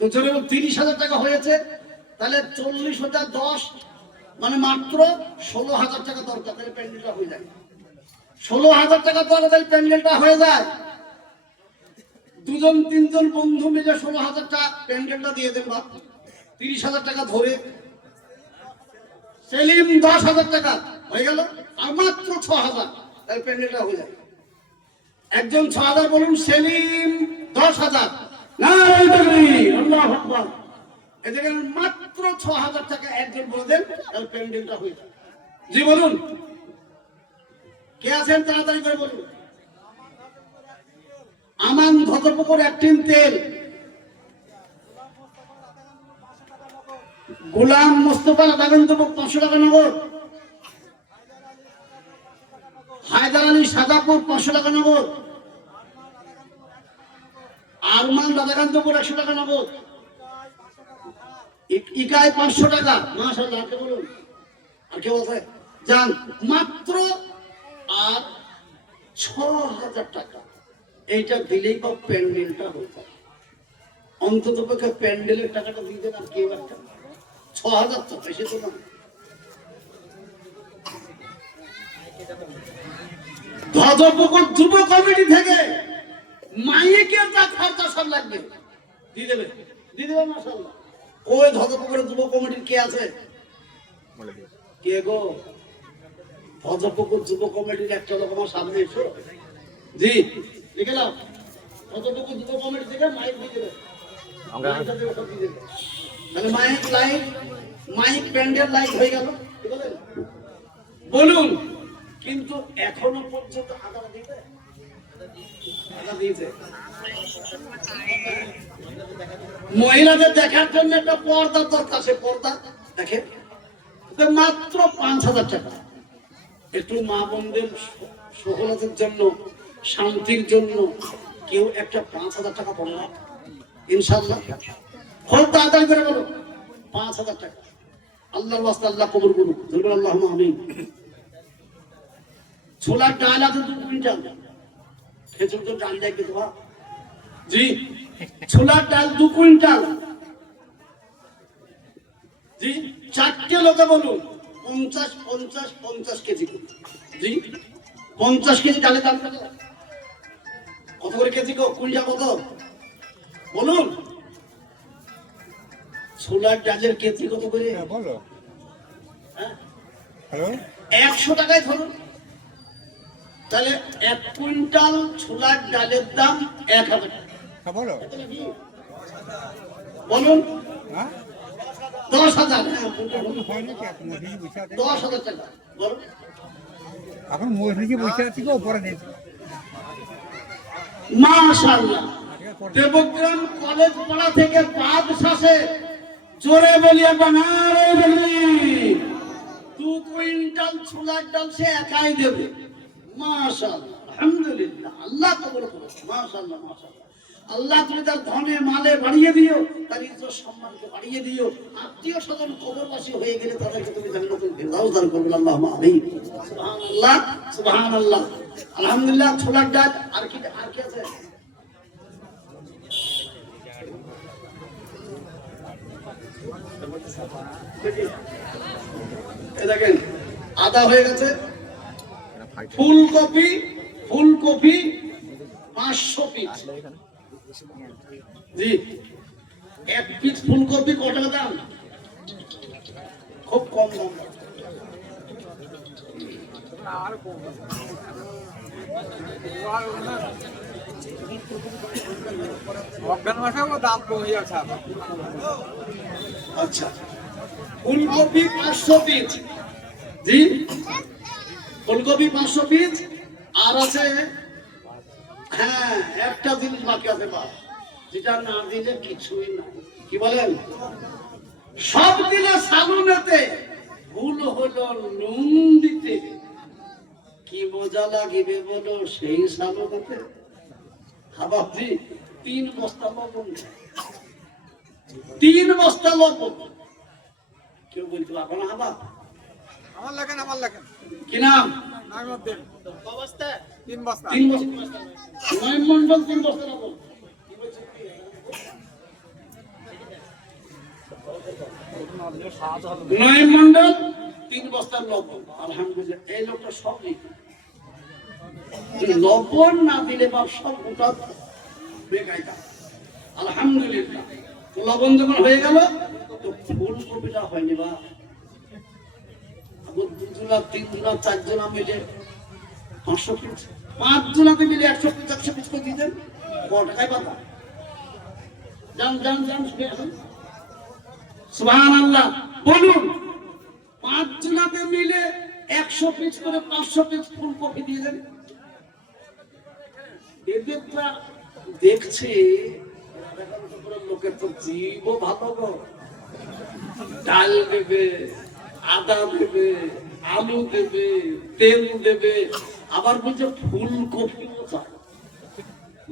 তো চলে 30,000 টাকা হয়েছে, তাহলে 40,000 10 মানে মাত্র 16,000 টাকা দরকার, তাহলে প্যান্ডেলটা হয়ে যায়। 16,000 টাকা দরকার, তাহলে প্যান্ডেলটা হয়ে যায়। দুজন তিনজন বন্ধু মিলে 16,000 টাকা প্যান্ডেলটা দিয়ে দেন, বা 30,000 টাকা ধরে সেলিম 10,000 টাকা হয়ে গেল, আর মাত্র 6,000, তাহলে প্যান্ডেলটা হয়ে যায়। একজন 6,000 বলুন, সেলিম 10,000, নারায়ে তাকবীর, আল্লাহু আকবার। এদিকে মাত্র 6,000 টাকা একজন বলে দেন, তাহলে প্যান্ডেলটা হয়ে যায়। জি বলুন, কে আছেন তাড়াতাড়ি করে বলুন। আমান ধতপুকুর 1 টিন তেল, গোলাম মোস্তফা রাধাকান্তপুর 500 টাকা নগদ, হায়দার আলী সাদাপুর 500 টাকা নগদ, আরমান রাধাকান্তপুর 100 টাকা নগদ, ইকাই 500 টাকা। মাশাআল্লাহ, কে বলুন, আর কে বলছে যান, মাত্র আর 6,000 টাকা। এইটা দিলেই বা প্যান্ডেলটা হয়ে যায়। অন্তত পক্ষে প্যান্ডেলের টাকাটা দিয়ে দেন, আর কেউ একটা 6,000 তো বেশি তো না। ধর্মপুকুর যুব কমিটি থেকে মাইকের যা খরচা সব লাগবে দিয়ে দেবে, দিয়ে দেবে। মাশাআল্লাহ, ওই ধর্মপুকুরের যুব কমিটির কে আছে? কে গো? ধর্মপুকুর যুব কমিটির একটা লোক আমার সামনে এসো। জি, দেখে নাও, ধর্মপুকুর যুব কমিটি থেকে মাইক দিয়ে দেবে, তাহলে mic light, mic pandal light হয়ে গেল। বলুন, কিন্তু এখনো পর্যন্ত আদা দিয়েছে। মহিলাদের দেখার জন্য একটা পর্দার দরকার, সে পর্দা দেখে মাত্র 5,000 টাকা। একটু মা বোনদের সফলতার জন্য, শান্তির জন্য কেউ একটা 5,000 টাকা বলো না, ইনশাআল্লাহ। খুব তাড়াতাড়ি করে বলো, 5,000 টাকা। আল্লাহর ওয়াস্তে আল্লাহ কবুল করুন, বলুন আল্লাহুম্মা আমিন। ছোলার ডাল আছে 2 কুইন্টাল, খেজুর তো ডাল দেয় কিন্তু। জি, ছোলার ডাল 2 কুইন্টাল। জি, 4টে লোকে বলুন 50 50 50 কেজি। জি, 50 কেজি ডালের দাম কত? কত করে কেজি গো? কুইন্টাল কত বলুন? ছোলার ডালের কেজি কত করে বলো? হ্যালো, 100 টাকায় ধরুন, তাহলে 1 কুইন্টাল ছোলার ডালের দাম 1,000 টাকা। বলো বলুন, হ্যাঁ 10,000। হয়নি কি এখন? মসজিদে বসে আছে, 10,000 টাকা বলুন। এখন মসজিদে বসে আছি গো, পরে দিয়েছি। মাশাআল্লাহ, দেবগ্রাম কলেজ পাড়া থেকে বাদশাসে জোরে বলিয়া বানারে বলি 2 কুইন্টাল ছোলার ডাল সে একাই দেবে। মাশাআল্লাহ, আলহামদুলিল্লাহ, আল্লাহ কবুল করুন। মাশাআল্লাহ, মাশাআল্লাহ। আল্লাহ তুমি তার ধনে মালে বাড়িয়ে দিও, তার ইজ্জত সম্মানকে বাড়িয়ে দিও। আত্মীয় স্বজন কবরবাসী হয়ে গেলে তাদেরকে তুমি জান্নাতুল ফিরদাউস দান করবে। আল্লাহুম্মা আমিন। সুবহানাল্লাহ, সুবহানাল্লাহ, আলহামদুলিল্লাহ। ছোলার ডাল আর কি আছে? দেখেন, আদা হয়ে গেছে। ফুলকপি 500 পিস। জি, 1 পিস ফুলকপি কত টাকা দাম? খুব কম দাম। আচ্ছা, ফুলকপি 500 পিস। জি, ফুলকপি 500 পিস। আর আছে, হ্যাঁ, একটা জিনিস বাকি আছে বাবা, যেটা না দিলে কিছুই না। কি বলেন? সব দিলে সালুনেতে, ভুল হলো নুন দিতে। কি মজা লাগিবে বলো সেই সালুনেতে। হাবাবজি 3 বস্তা লবণ, 3 বস্তা লবণ। কেউ বলতে পারবো না হাবা? আমার লেখেন কি নাম? 3 বস্তা। 3 বস্তা। নয় মন্ডল 3 বস্তা লবণ। নয় মন্ডল 3 বস্তার লবণ, আলহামদুলিল্লাহ এই লোকটা সব নিতে। লবণ না দিলে বা সব গোটা বেকায়দা। আলহামদুলিল্লাহ লবণ যখন হয়ে গেল তো ফুলকপিটা হয়নি বা 2 জোড়া 3 জোড়া 4 জোড়া মিলে 500 পিস, 5 জোড়াতে মিলে 100 পিস 100 পিস করে দিতেন, কত টাকায় পাতা? যান যান যান শুনে আসুন। সুবহানাল্লাহ বলুন, 5 জোড়াতে মিলে 100 পিস করে 500 পিস ফুলকপি দিয়ে দেন। এদেরটা দেখছে লোকের তো জীবও ভালো গো, ডাল দেবে, আদা দেবে, আলু দেবে, তেল দেবে, আবার বলছে ফুলকপিও চাই,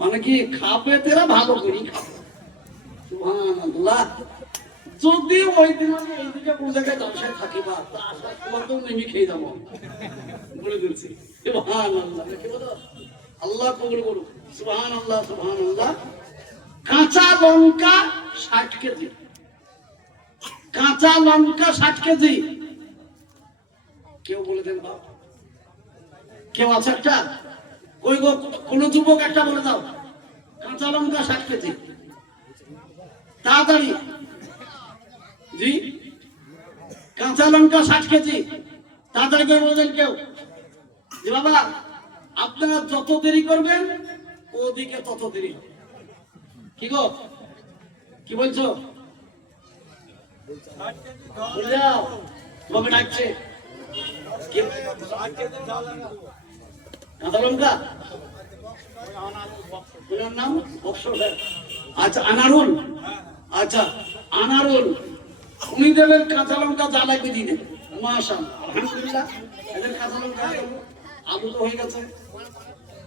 মানে কি খাবে তেরা ভালো করি খাবে। সুবহানাল্লাহ। যদি ওই দিন আমি এইদিকে কোন জায়গায় জলসায় থাকি বা তা আশা তোমাকেও নেমে খেয়ে যাবো বলে দিচ্ছি। সুবহানাল্লাহ কি বলো, আল্লাহ কবুল করুক। সুবহানাল্লাহ সুবহানাল্লাহ। কাঁচা লঙ্কা 60 কেজি, কাঁচা লঙ্কা 60 কেজি। কেউ বলে দেন বাপ, কেউ আছে একটা? ওই গো কোন যুবক একটা বলে দাও, কাঁচা লঙ্কা 60 কেজি তাড়াতাড়ি। জি, কাঁচা লঙ্কা 60 কেজি তাড়াতাড়ি করে বলে দেন কেউ। যে বাবা আপনারা যত দেরি করবেন ওদিকে তত দেরি হবে। কি গো কি বলছো? বুঝলাম তোমাকে ডাকছে। কাঁচা লঙ্কা ওনার নাম আচ্ছা আনারুল, আচ্ছা আনারুল উনি দেবেন কাঁচা লঙ্কা যা লাগবে দিয়ে দেবেন। মাশাআল্লাহ আলহামদুলিল্লাহ। এদের কাঁচা লঙ্কা আলু তো হয়ে গেছে,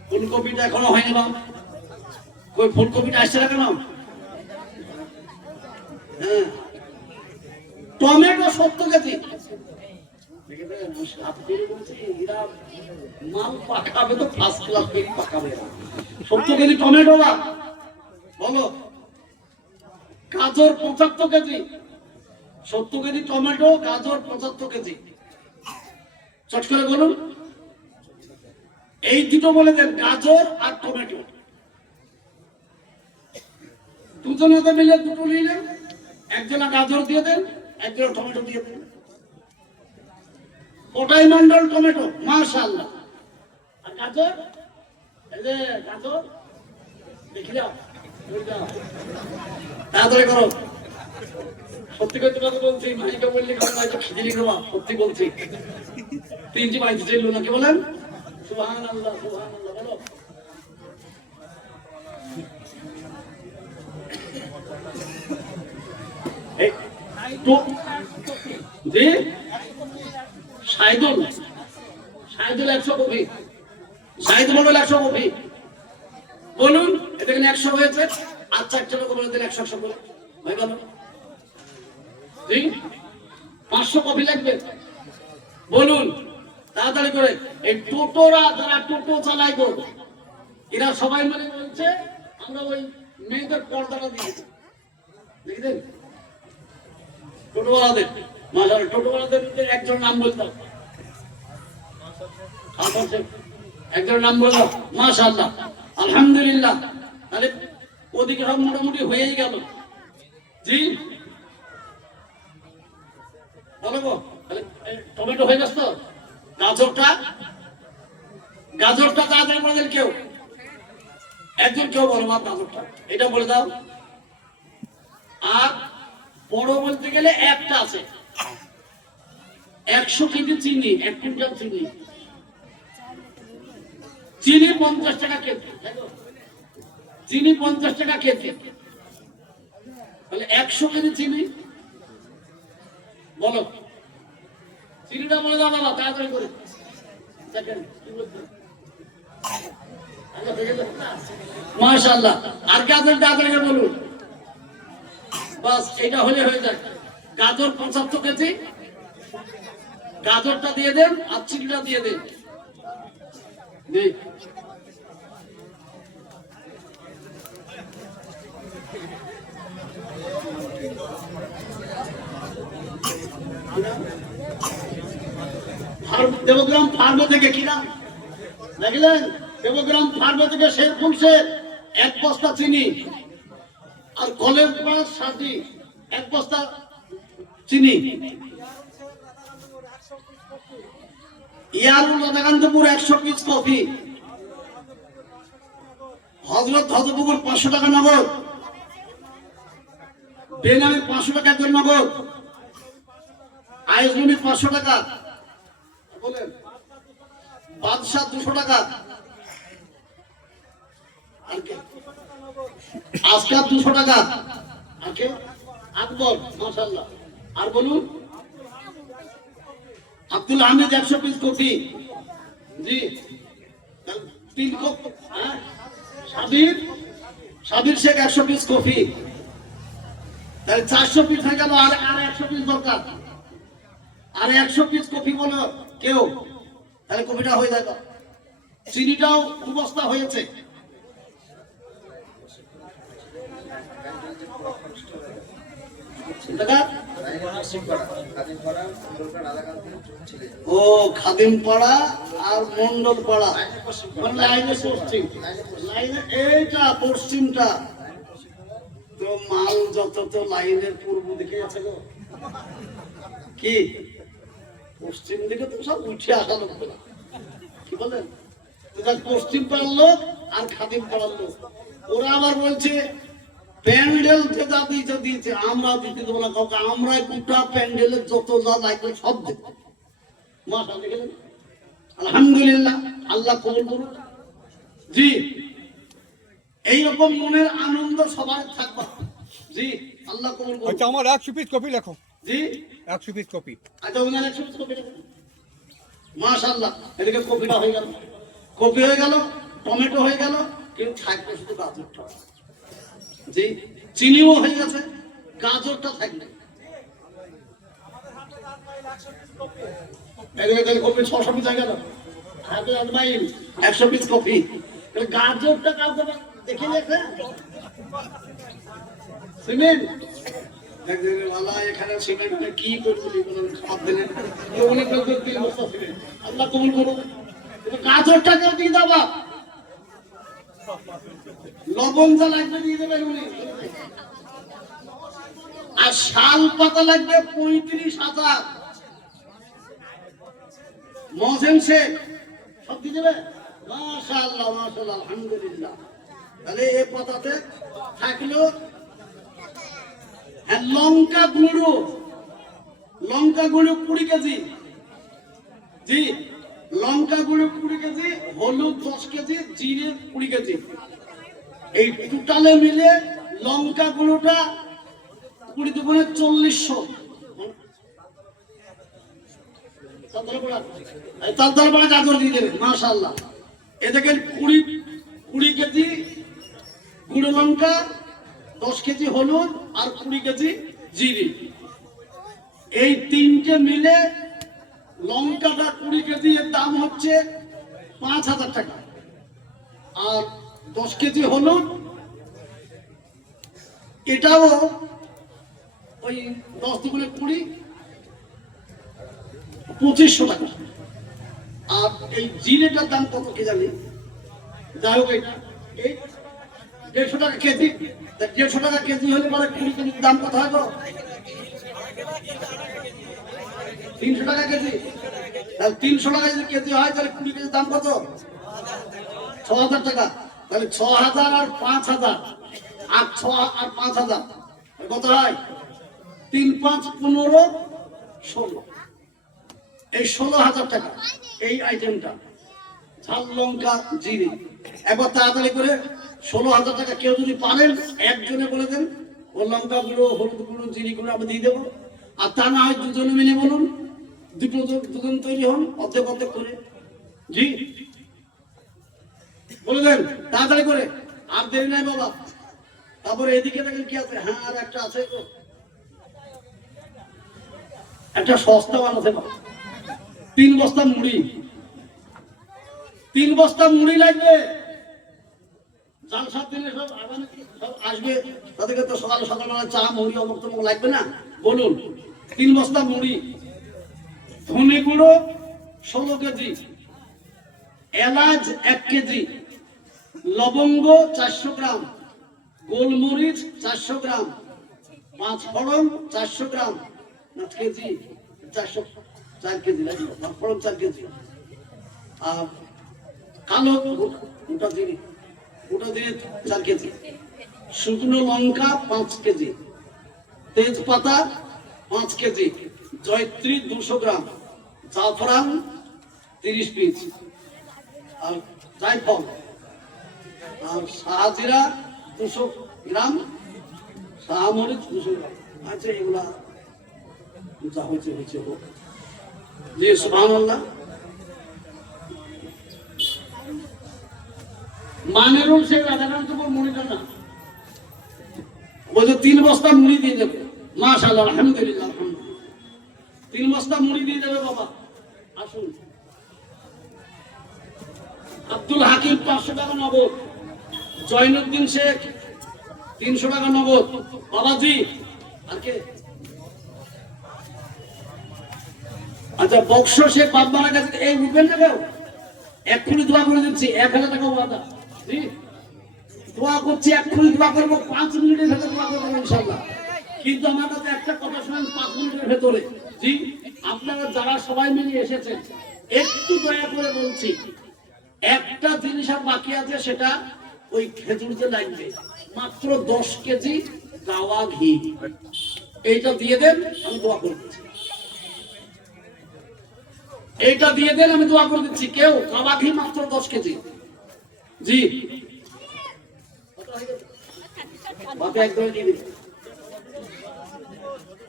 ফুলকপিটা এখনো হয়নি বা ওই ফুলকপিটা আসছে না কেন? হ্যাঁ টমেটো 70 কেজি। মাল পাকাবে তো ফার্স্ট ক্লাস পাকাবে। 70 কেজি টমেটো বা বলো। গাজর 75 কেজি, 70 কেজি টমেটো, গাজর 75 কেজি। চট করে বলুন, এই দুটো বলে দেন, গাজর আর টমেটো। দুজনে মিলে দুটো নিলেন, একজনা গাজর দিয়ে দেন, একজনা টমেটো দিয়ে দেন। কোটাই মন্ডল টমেটো মাশাআল্লাহ। আর গাজর, এই যে গাজর দেখি যাও, তাড়াতাড়ি করো। সত্যি করতে কথা বলছি, মাইকে বললি হয়তো খিচুড়ি খাওয়া, সত্যি বলছি। 3টি বাইতে ছিল নাকি বলেন? সুবহানাল্লাহ সুবহানাল্লাহ বলো। জি সাইদুল, সাইদুল 100 কপি, সাইদুল মন্ডল 100 কপি বলুন। এখানে 100 হয়েছে, আর 4 লোক বলে দিন 100 করে হয়ে গেল। জি 500 কপি লাগবে বলুন তাড়াতাড়ি করে। এই টোটোরা যারা টোটো চালায় গো, এরা সবাই মানে বলছে আমরা ওই মেয়েদের পর্দাটা দিয়ে দেখেন টোটোওয়ালাদের। মাশাআল্লাহ টোটোওয়ালাদের একজন নাম বলতাম, একজন নাম বললো মাশাআল্লাহ আলহামদুলিল্লাহ। তাহলে ওদিকে সব মোটামুটি হয়েই গেল। জি বলো গো, তাহলে টমেটো হয়ে গেছে তো। গাজরটা, গাজরটা তাড়াতাড়ি বলে দেন কেউ, একজন কেউ বলো মা গাজরটা, এটা বলে দাও। আর বড় বলতে গেলে একটা আছে, 100 কেজি চিনি, 1 কুইন্টাল চিনি। চিনি 50 টাকা কেজি, চিনি 50 টাকা কেজি। তাহলে 100 কেজি চিনি বলো। চিনিটা বলে দাও বাবা তাড়াতাড়ি করে। মাশাআল্লাহ। আর গাজর তাড়াতাড়ি করে বলুন। বাস এটা হলে হয়ে যায়। গাজর 75 কেজি, গাজরটা দিয়ে দেন আর চিনিটা দিয়ে দেন। জি দেবগ্রাম ফার্ম থেকে কিনা দেখলেন, দেবগ্রাম ফার্ম থেকে শেরফুল সে 1 বস্তা চিনি, আর কলেজ পাড়ার সাথী 1 বস্তা চিনি, ইয়ারুল রাধাকান্তপুর 100 পিস কফি, হজরত হজরতপুর 500 টাকা নগদ, বেনামে 500 টাকা একজন নগদ, আইজমি 500 টাকা, বলেন বাদশাহ 200 টাকা, আর কে আজকাল 200 টাকা, আর কে আকবর মাশাআল্লাহ, আর বলুন আব্দুল হামিদ 100 পিস কফি, জি 3 কপ, হ্যাঁ সাবির শেখ 100 পিস কফি, তাহলে 400 পিস হয়ে গেল, আর 100 পিস দরকার, আর 100 পিস কফি বলো কেউ, তাহলে কফিটা হয়ে যাবে। চিনিটাও 2 বস্তা হয়েছে, ও খাদিম পাড়া আর মন্ডল পাড়া, লাইনে পশ্চিম, লাইনে এইটা পশ্চিমটা তো মাল যত তো লাইনের পূর্ব দিকে আছে গো, কি পশ্চিম দিকে তো সব উঠে আসা লোক, কি বলেন, পশ্চিম পাড়ার লোক আর খাদিম পাড়ার লোক, ওরা আবার বলছে প্যান্ডেল যা দিয়েছে আমরা দিতে দেবো না কাউকে, আমরা গোটা প্যান্ডেলের যত যা লাগবে সব দেব। আলহামদুলিল্লাহ, আল্লাহ কবুল করুন। জি এইরকম মনের আনন্দ সবার থাকবে। জি আল্লাহ কবুল করুন। আচ্ছা আমার 100 পিস কপি লেখো। জি 100 পিস কপি। আচ্ছা ওনার 100 পিস কপি লেখো। মাশাআল্লাহ, এদিকে কপিটা হয়ে গেল, কপি হয়ে গেল, টমেটো হয়ে গেল, কিন্তু থাকবে শুধু গাজরটা। জি চিনিও হয়ে গেছে, গাজরটা থাকবে। কপি 600 পিস হয়ে গেল, 100 পিস কপি, গাজরটা কাউকে দেখে লেখা সিমেন্ট এখানে সিমেন্ট কি করবি খাবার দিলেন, আল্লাহ কবুল করুন। গাজরটা কেউ দিয়ে দেবা, লবণ যা লাগবে দিয়ে দেবেন উনি, আর শাল পাতা লাগবে 35,000, মজেন শেখ সব দিয়ে দেবে। মাশাআল্লাহ মাশাআল্লাহ আলহামদুলিল্লাহ। তাহলে এই পাতাতে থাকলো লঙ্কা গুঁড়ো 20 কেজি, জি লঙ্কা গুঁড়ো 20 কেজি, হলুদ 10 কেজি, জিরে 20 কেজি, এই টোটালে মিলে লঙ্কা গুঁড়োটা 20 দুগুণে 4000, তারপরে গাজর দিয়ে দেবেন। মাশাআল্লাহ, এ দেখেন 20 কেজি গুঁড়ো লঙ্কা, 10 কেজি হলুদ আর 20 কেজি জিরে, এই তিনটে মিলে লঙ্কাটা 20 কেজি এর দাম হচ্ছে 5,000 টাকা, আর 10 কেজি হলুদ এটাও ওই 10 দুগুণে 20, 2500 টাকা। আর এই জিরেটার দাম কত কে জানি, যাই হোক এটা এই 150 টাকা কেজি, 150 টাকা কেজি হলে পরে 20 কেজির দাম কত হয়? 300 টাকা কেজি। 300 টাকা যদি কেজি হয় তাহলে 20 কেজির দাম কত? 6,000 টাকা। তাহলে 6,000 আর 5,000 আর 6 আর 5,000 কত হয়? 3 5 15 16, এই 16,000 টাকা এই আইটেমটা, ঝাল লঙ্কা জিরে। একবার তাড়াতাড়ি করে 16,000 টাকা কেউ যদি পারেন একজনে বলে দেন, ও লঙ্কা গুঁড়ো হলুদ গুঁড়ো জিরে গুঁড়ো আমি দিয়ে দেবো, আর তা না হয় দুজনে মিলে বলুন, দুজন তৈরি হন অর্ধেক অর্ধেক করে। জি বলে দেন তাড়াতাড়ি করে, আর দেরি নাই বাবা। তারপরে এদিকে দেখেন কি আছে, হ্যাঁ আর একটা আছে, একটা সস্তা মাল আছে, 3 বস্তা মুড়ি, 3 বস্তা মুড়ি লাগবে। জাল 7 দিনে সব আসবে, তাদেরকে তো সকালবেলা চা মুড়ি অমুক তমুক লাগবে না, বলুন 3 বস্তা মুড়ি, ধনে গুঁড়ো 16 কেজি, এলাচ 1 কেজি, লবঙ্গ 400 গ্রাম, গোলমরিচ 400 গ্রাম, 5 ফোড়ন 400 গ্রাম, না কেজি 4 কেজি লাগে, 5 ফোড়ন 4 কেজি, আর কালো গোটা জিরে 4 কেজি, শুকনো লঙ্কা 5 কেজি, তেজপাতা 5 কেজি, জয়ত্রী 200 গ্রাম, জাফরান 30 পিস, আর জায়ফল, আর শাহজিরা 200 গ্রাম, শাহমরিচ 200 গ্রাম। আচ্ছা, এগুলা যা হয়েছে হয়েছে হোক। জি সুবহানাল্লাহ। মানেরও সে রাধাকান্ত মনিটা না, ওই যে 3 বস্তা মুড়ি দিয়ে দেবে। মাশাআল্লাহ, আলহামদুলিল্লাহ, আলহামদুলিল্লাহ, 3 বস্তা মুড়ি দিয়ে দেবে বাবা। আসুন। আব্দুল হাকিম 500 টাকা নগদ, জয়নুদ্দিন শেখ 300 টাকা নগদ, বাবাজি। আর কে? আচ্ছা, বক্স শেখ বাবার কাছে এই উঠবেন না কেউ? এক্ষুনি দোয়া করে দিচ্ছি, 1000 টাকা ওয়াদা। জি, দোয়া করছি, এক্ষুনি দোয়া করবো, 5 মিনিটের ভেতরে দোয়া করবো ইনশাআল্লাহ। কিন্তু আমার কাছে একটা কথা শুনেন, 5 মিনিটের ভেতরে। জি, আপনারা যারা সবাই মিলে এসেছেন, একটু দয়া করে বলছি, একটা জিনিস আর বাকি আছে, সেটা ওই খেজুরতে লাগবে। মাত্র 10 কেজি গাওয়া ঘি, এইটা দিয়ে দেন, আমি দোয়া করে দিচ্ছি। এইটা দিয়ে দেন, আমি দোয়া করে দিচ্ছি। কেউ গাওয়া ঘি মাত্র 10 কেজি। জি, বাপে একদম দিয়ে দিন।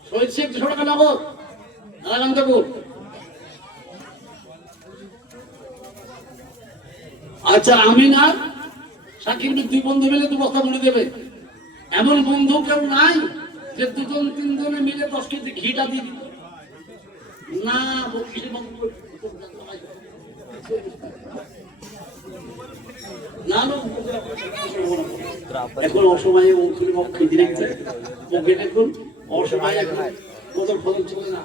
শহীদ শেখ 200 টাকা নগদ, নারায়ণগঞ্জপুর। আচ্ছা, আমিন আর সাকিব 2 বন্ধু মিলে 2 বস্তা মুড়ি দেবে। এমন বন্ধু কেউ নাই যে 2জন 3 জনে মিলে 10 কেজি ঘিটা দিয়ে দিবে? না, এখন অসময়ে খেতে দেখছে, দেখুন অসময়ে বদল ফদল চলে না।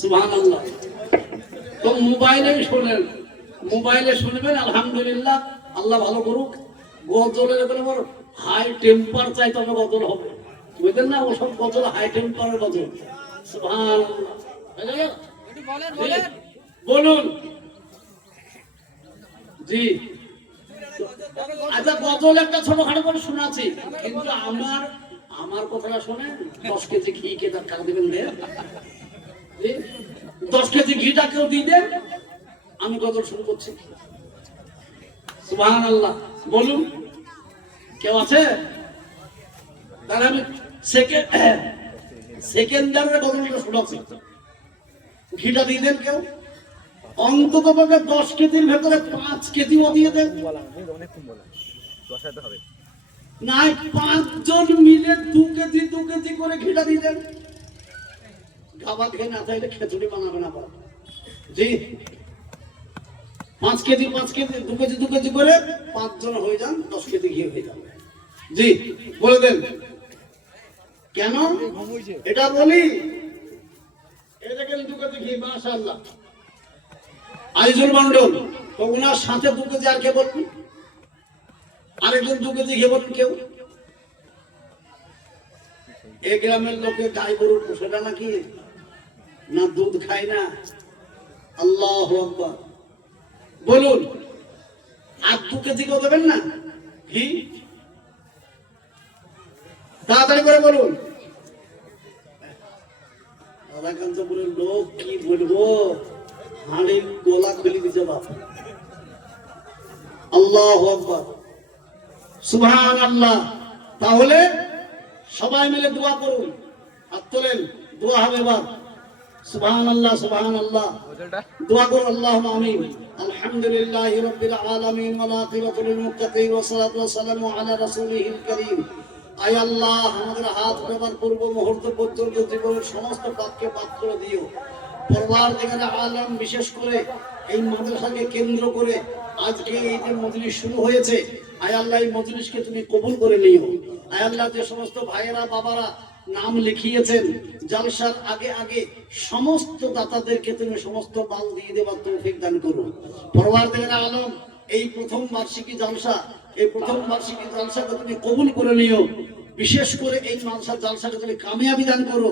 সুবহানাল্লাহ। তো মোবাইলে শোনেন, মোবাইলে শুনবেন, আলহামদুলিল্লাহ, আল্লাহ ভালো করুক। গজলের বড় হাই টেম্পার চাই, তবে গজল হবে, বুঝলেন না? ওসব গজল হাই টেম্পারের গজল। সুবহানাল্লাহ। বলুন। জি, আচ্ছা, গজল একটা ছোটখাটো করে শোনাচ্ছি, কিন্তু আমার কথাটা শোনে। 10 কেজি ঘি কে তার টাকা দেবেন? 10 কেজি ঘিটা কেউ দিয়ে দেন, আমি গজল শুরু করছি। সুবহানাল্লাহ। বলুন, কেউ আছে? তাহলে আমি সেকেন্ডারের গজলটা শোনাচ্ছি, ঘিটা দিয়ে দেন কেউ। অন্তত 10 কেজির ভেতরে 5 কেজিও দিয়ে দেন। নাই, 5 জন মিলে 2 কেজি করে ঘিটা দিয়ে দেন। গাবা খেয়ে না চাইলে খিচুড়ি বানাবে না। জি, 5 কেজি 2 কেজি করে 5 জন হয়ে যান, 10 কেজি ঘি হয়ে যাবে। জি, বলে দেন। কেন এটা বলি? এই দেখেন 2 কেজি ঘি, মাশাআল্লাহ। আইজুল মন্ডল, তো ওনার সাথে 2 কেজি আর কে বলবেন? আরেকজন 2 কেজি ঘি বলবেন কেউ? এই গ্রামের লোকে গাই গরুর পোষেটা নাকি না দুধ খায় না? আল্লাহু আকবার। বলুন, আর 2 কেজি কেউ দেবেন না ঘি? তাড়াতাড়ি করে বলুন। রাধাকান্তপুরের লোক কি বলবো, হাড়ির গোলা খুলে দিতে বাপ। আল্লাহু আকবার, সুবহানাল্লাহ। তাহলে সবাই মিলে দোয়া করুন, হাত তোলেন, দোয়া হবে এবার। সুবহানাল্লাহ, সুবহানাল্লাহ, দোয়া করুন। আল্লাহুম্মা আমিন। আলহামদুলিল্লাহি রাব্বিল আলামিন ওয়া আকিবাতু লিল মুত্তাকিন ওয়া সালাতু ওয়া সালামু আলা রাসূলিহিল কারীম। আয় আল্লাহ, আমাদের হাত উঠাবার পূর্ব মুহূর্ত পর্যন্ত জীবনের সমস্ত পাপকে মাফ করে দিও। পরওয়ারদিগারে আলম, বিশেষ করে এই মাদ্রাসাকে কেন্দ্র করে আজকে এই যে মজলিস শুরু হয়েছে, আয় আল্লাহ, এই মজলিসকে তুমি কবুল করে নিও। আয় আল্লাহ, যে সমস্ত ভাইয়েরা বাবারা নাম লিখিয়েছেন, জালসার আগে আগে সমস্ত দাতাদেরকে তুমি সমস্ত মাল দিয়ে দেওয়ার তৌফিক দান করো। পরওয়ারদিগার আলম, এই প্রথম বার্ষিকী জালসা, এই প্রথম বার্ষিকী জালসাকে তুমি কবুল করে নিও। বিশেষ করে এই মালসা জালসাকে তুমি কামিয়াবি দান করো।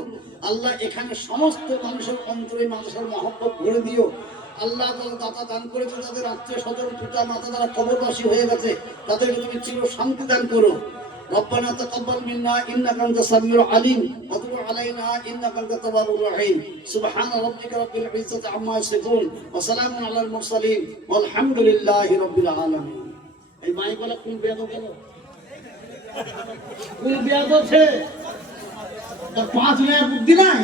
আল্লাহ এখানে সমস্ত মানুষের অন্তরে মালসার মহব্বত ভরে দিও। আল্লাহ তারা দাতা দান করেছে, তাদের আত্মীয় স্বজন পিতা মাতা যারা কবরবাসী হয়ে গেছে তাদেরকে তুমি চির শান্তি দান করো। ربنا تقبل منا انك انت السميع العليم وتب علينا انك انت التواب الرحيم سبحان ربك رب العزه عما يصفون وسلام على المرسلين والحمد لله رب العالمين। এই মাইক বলা কোন বেয়াদব গেল, কোন বেয়াদব আছে, তার 5 মিনিট বুদ্ধি নাই।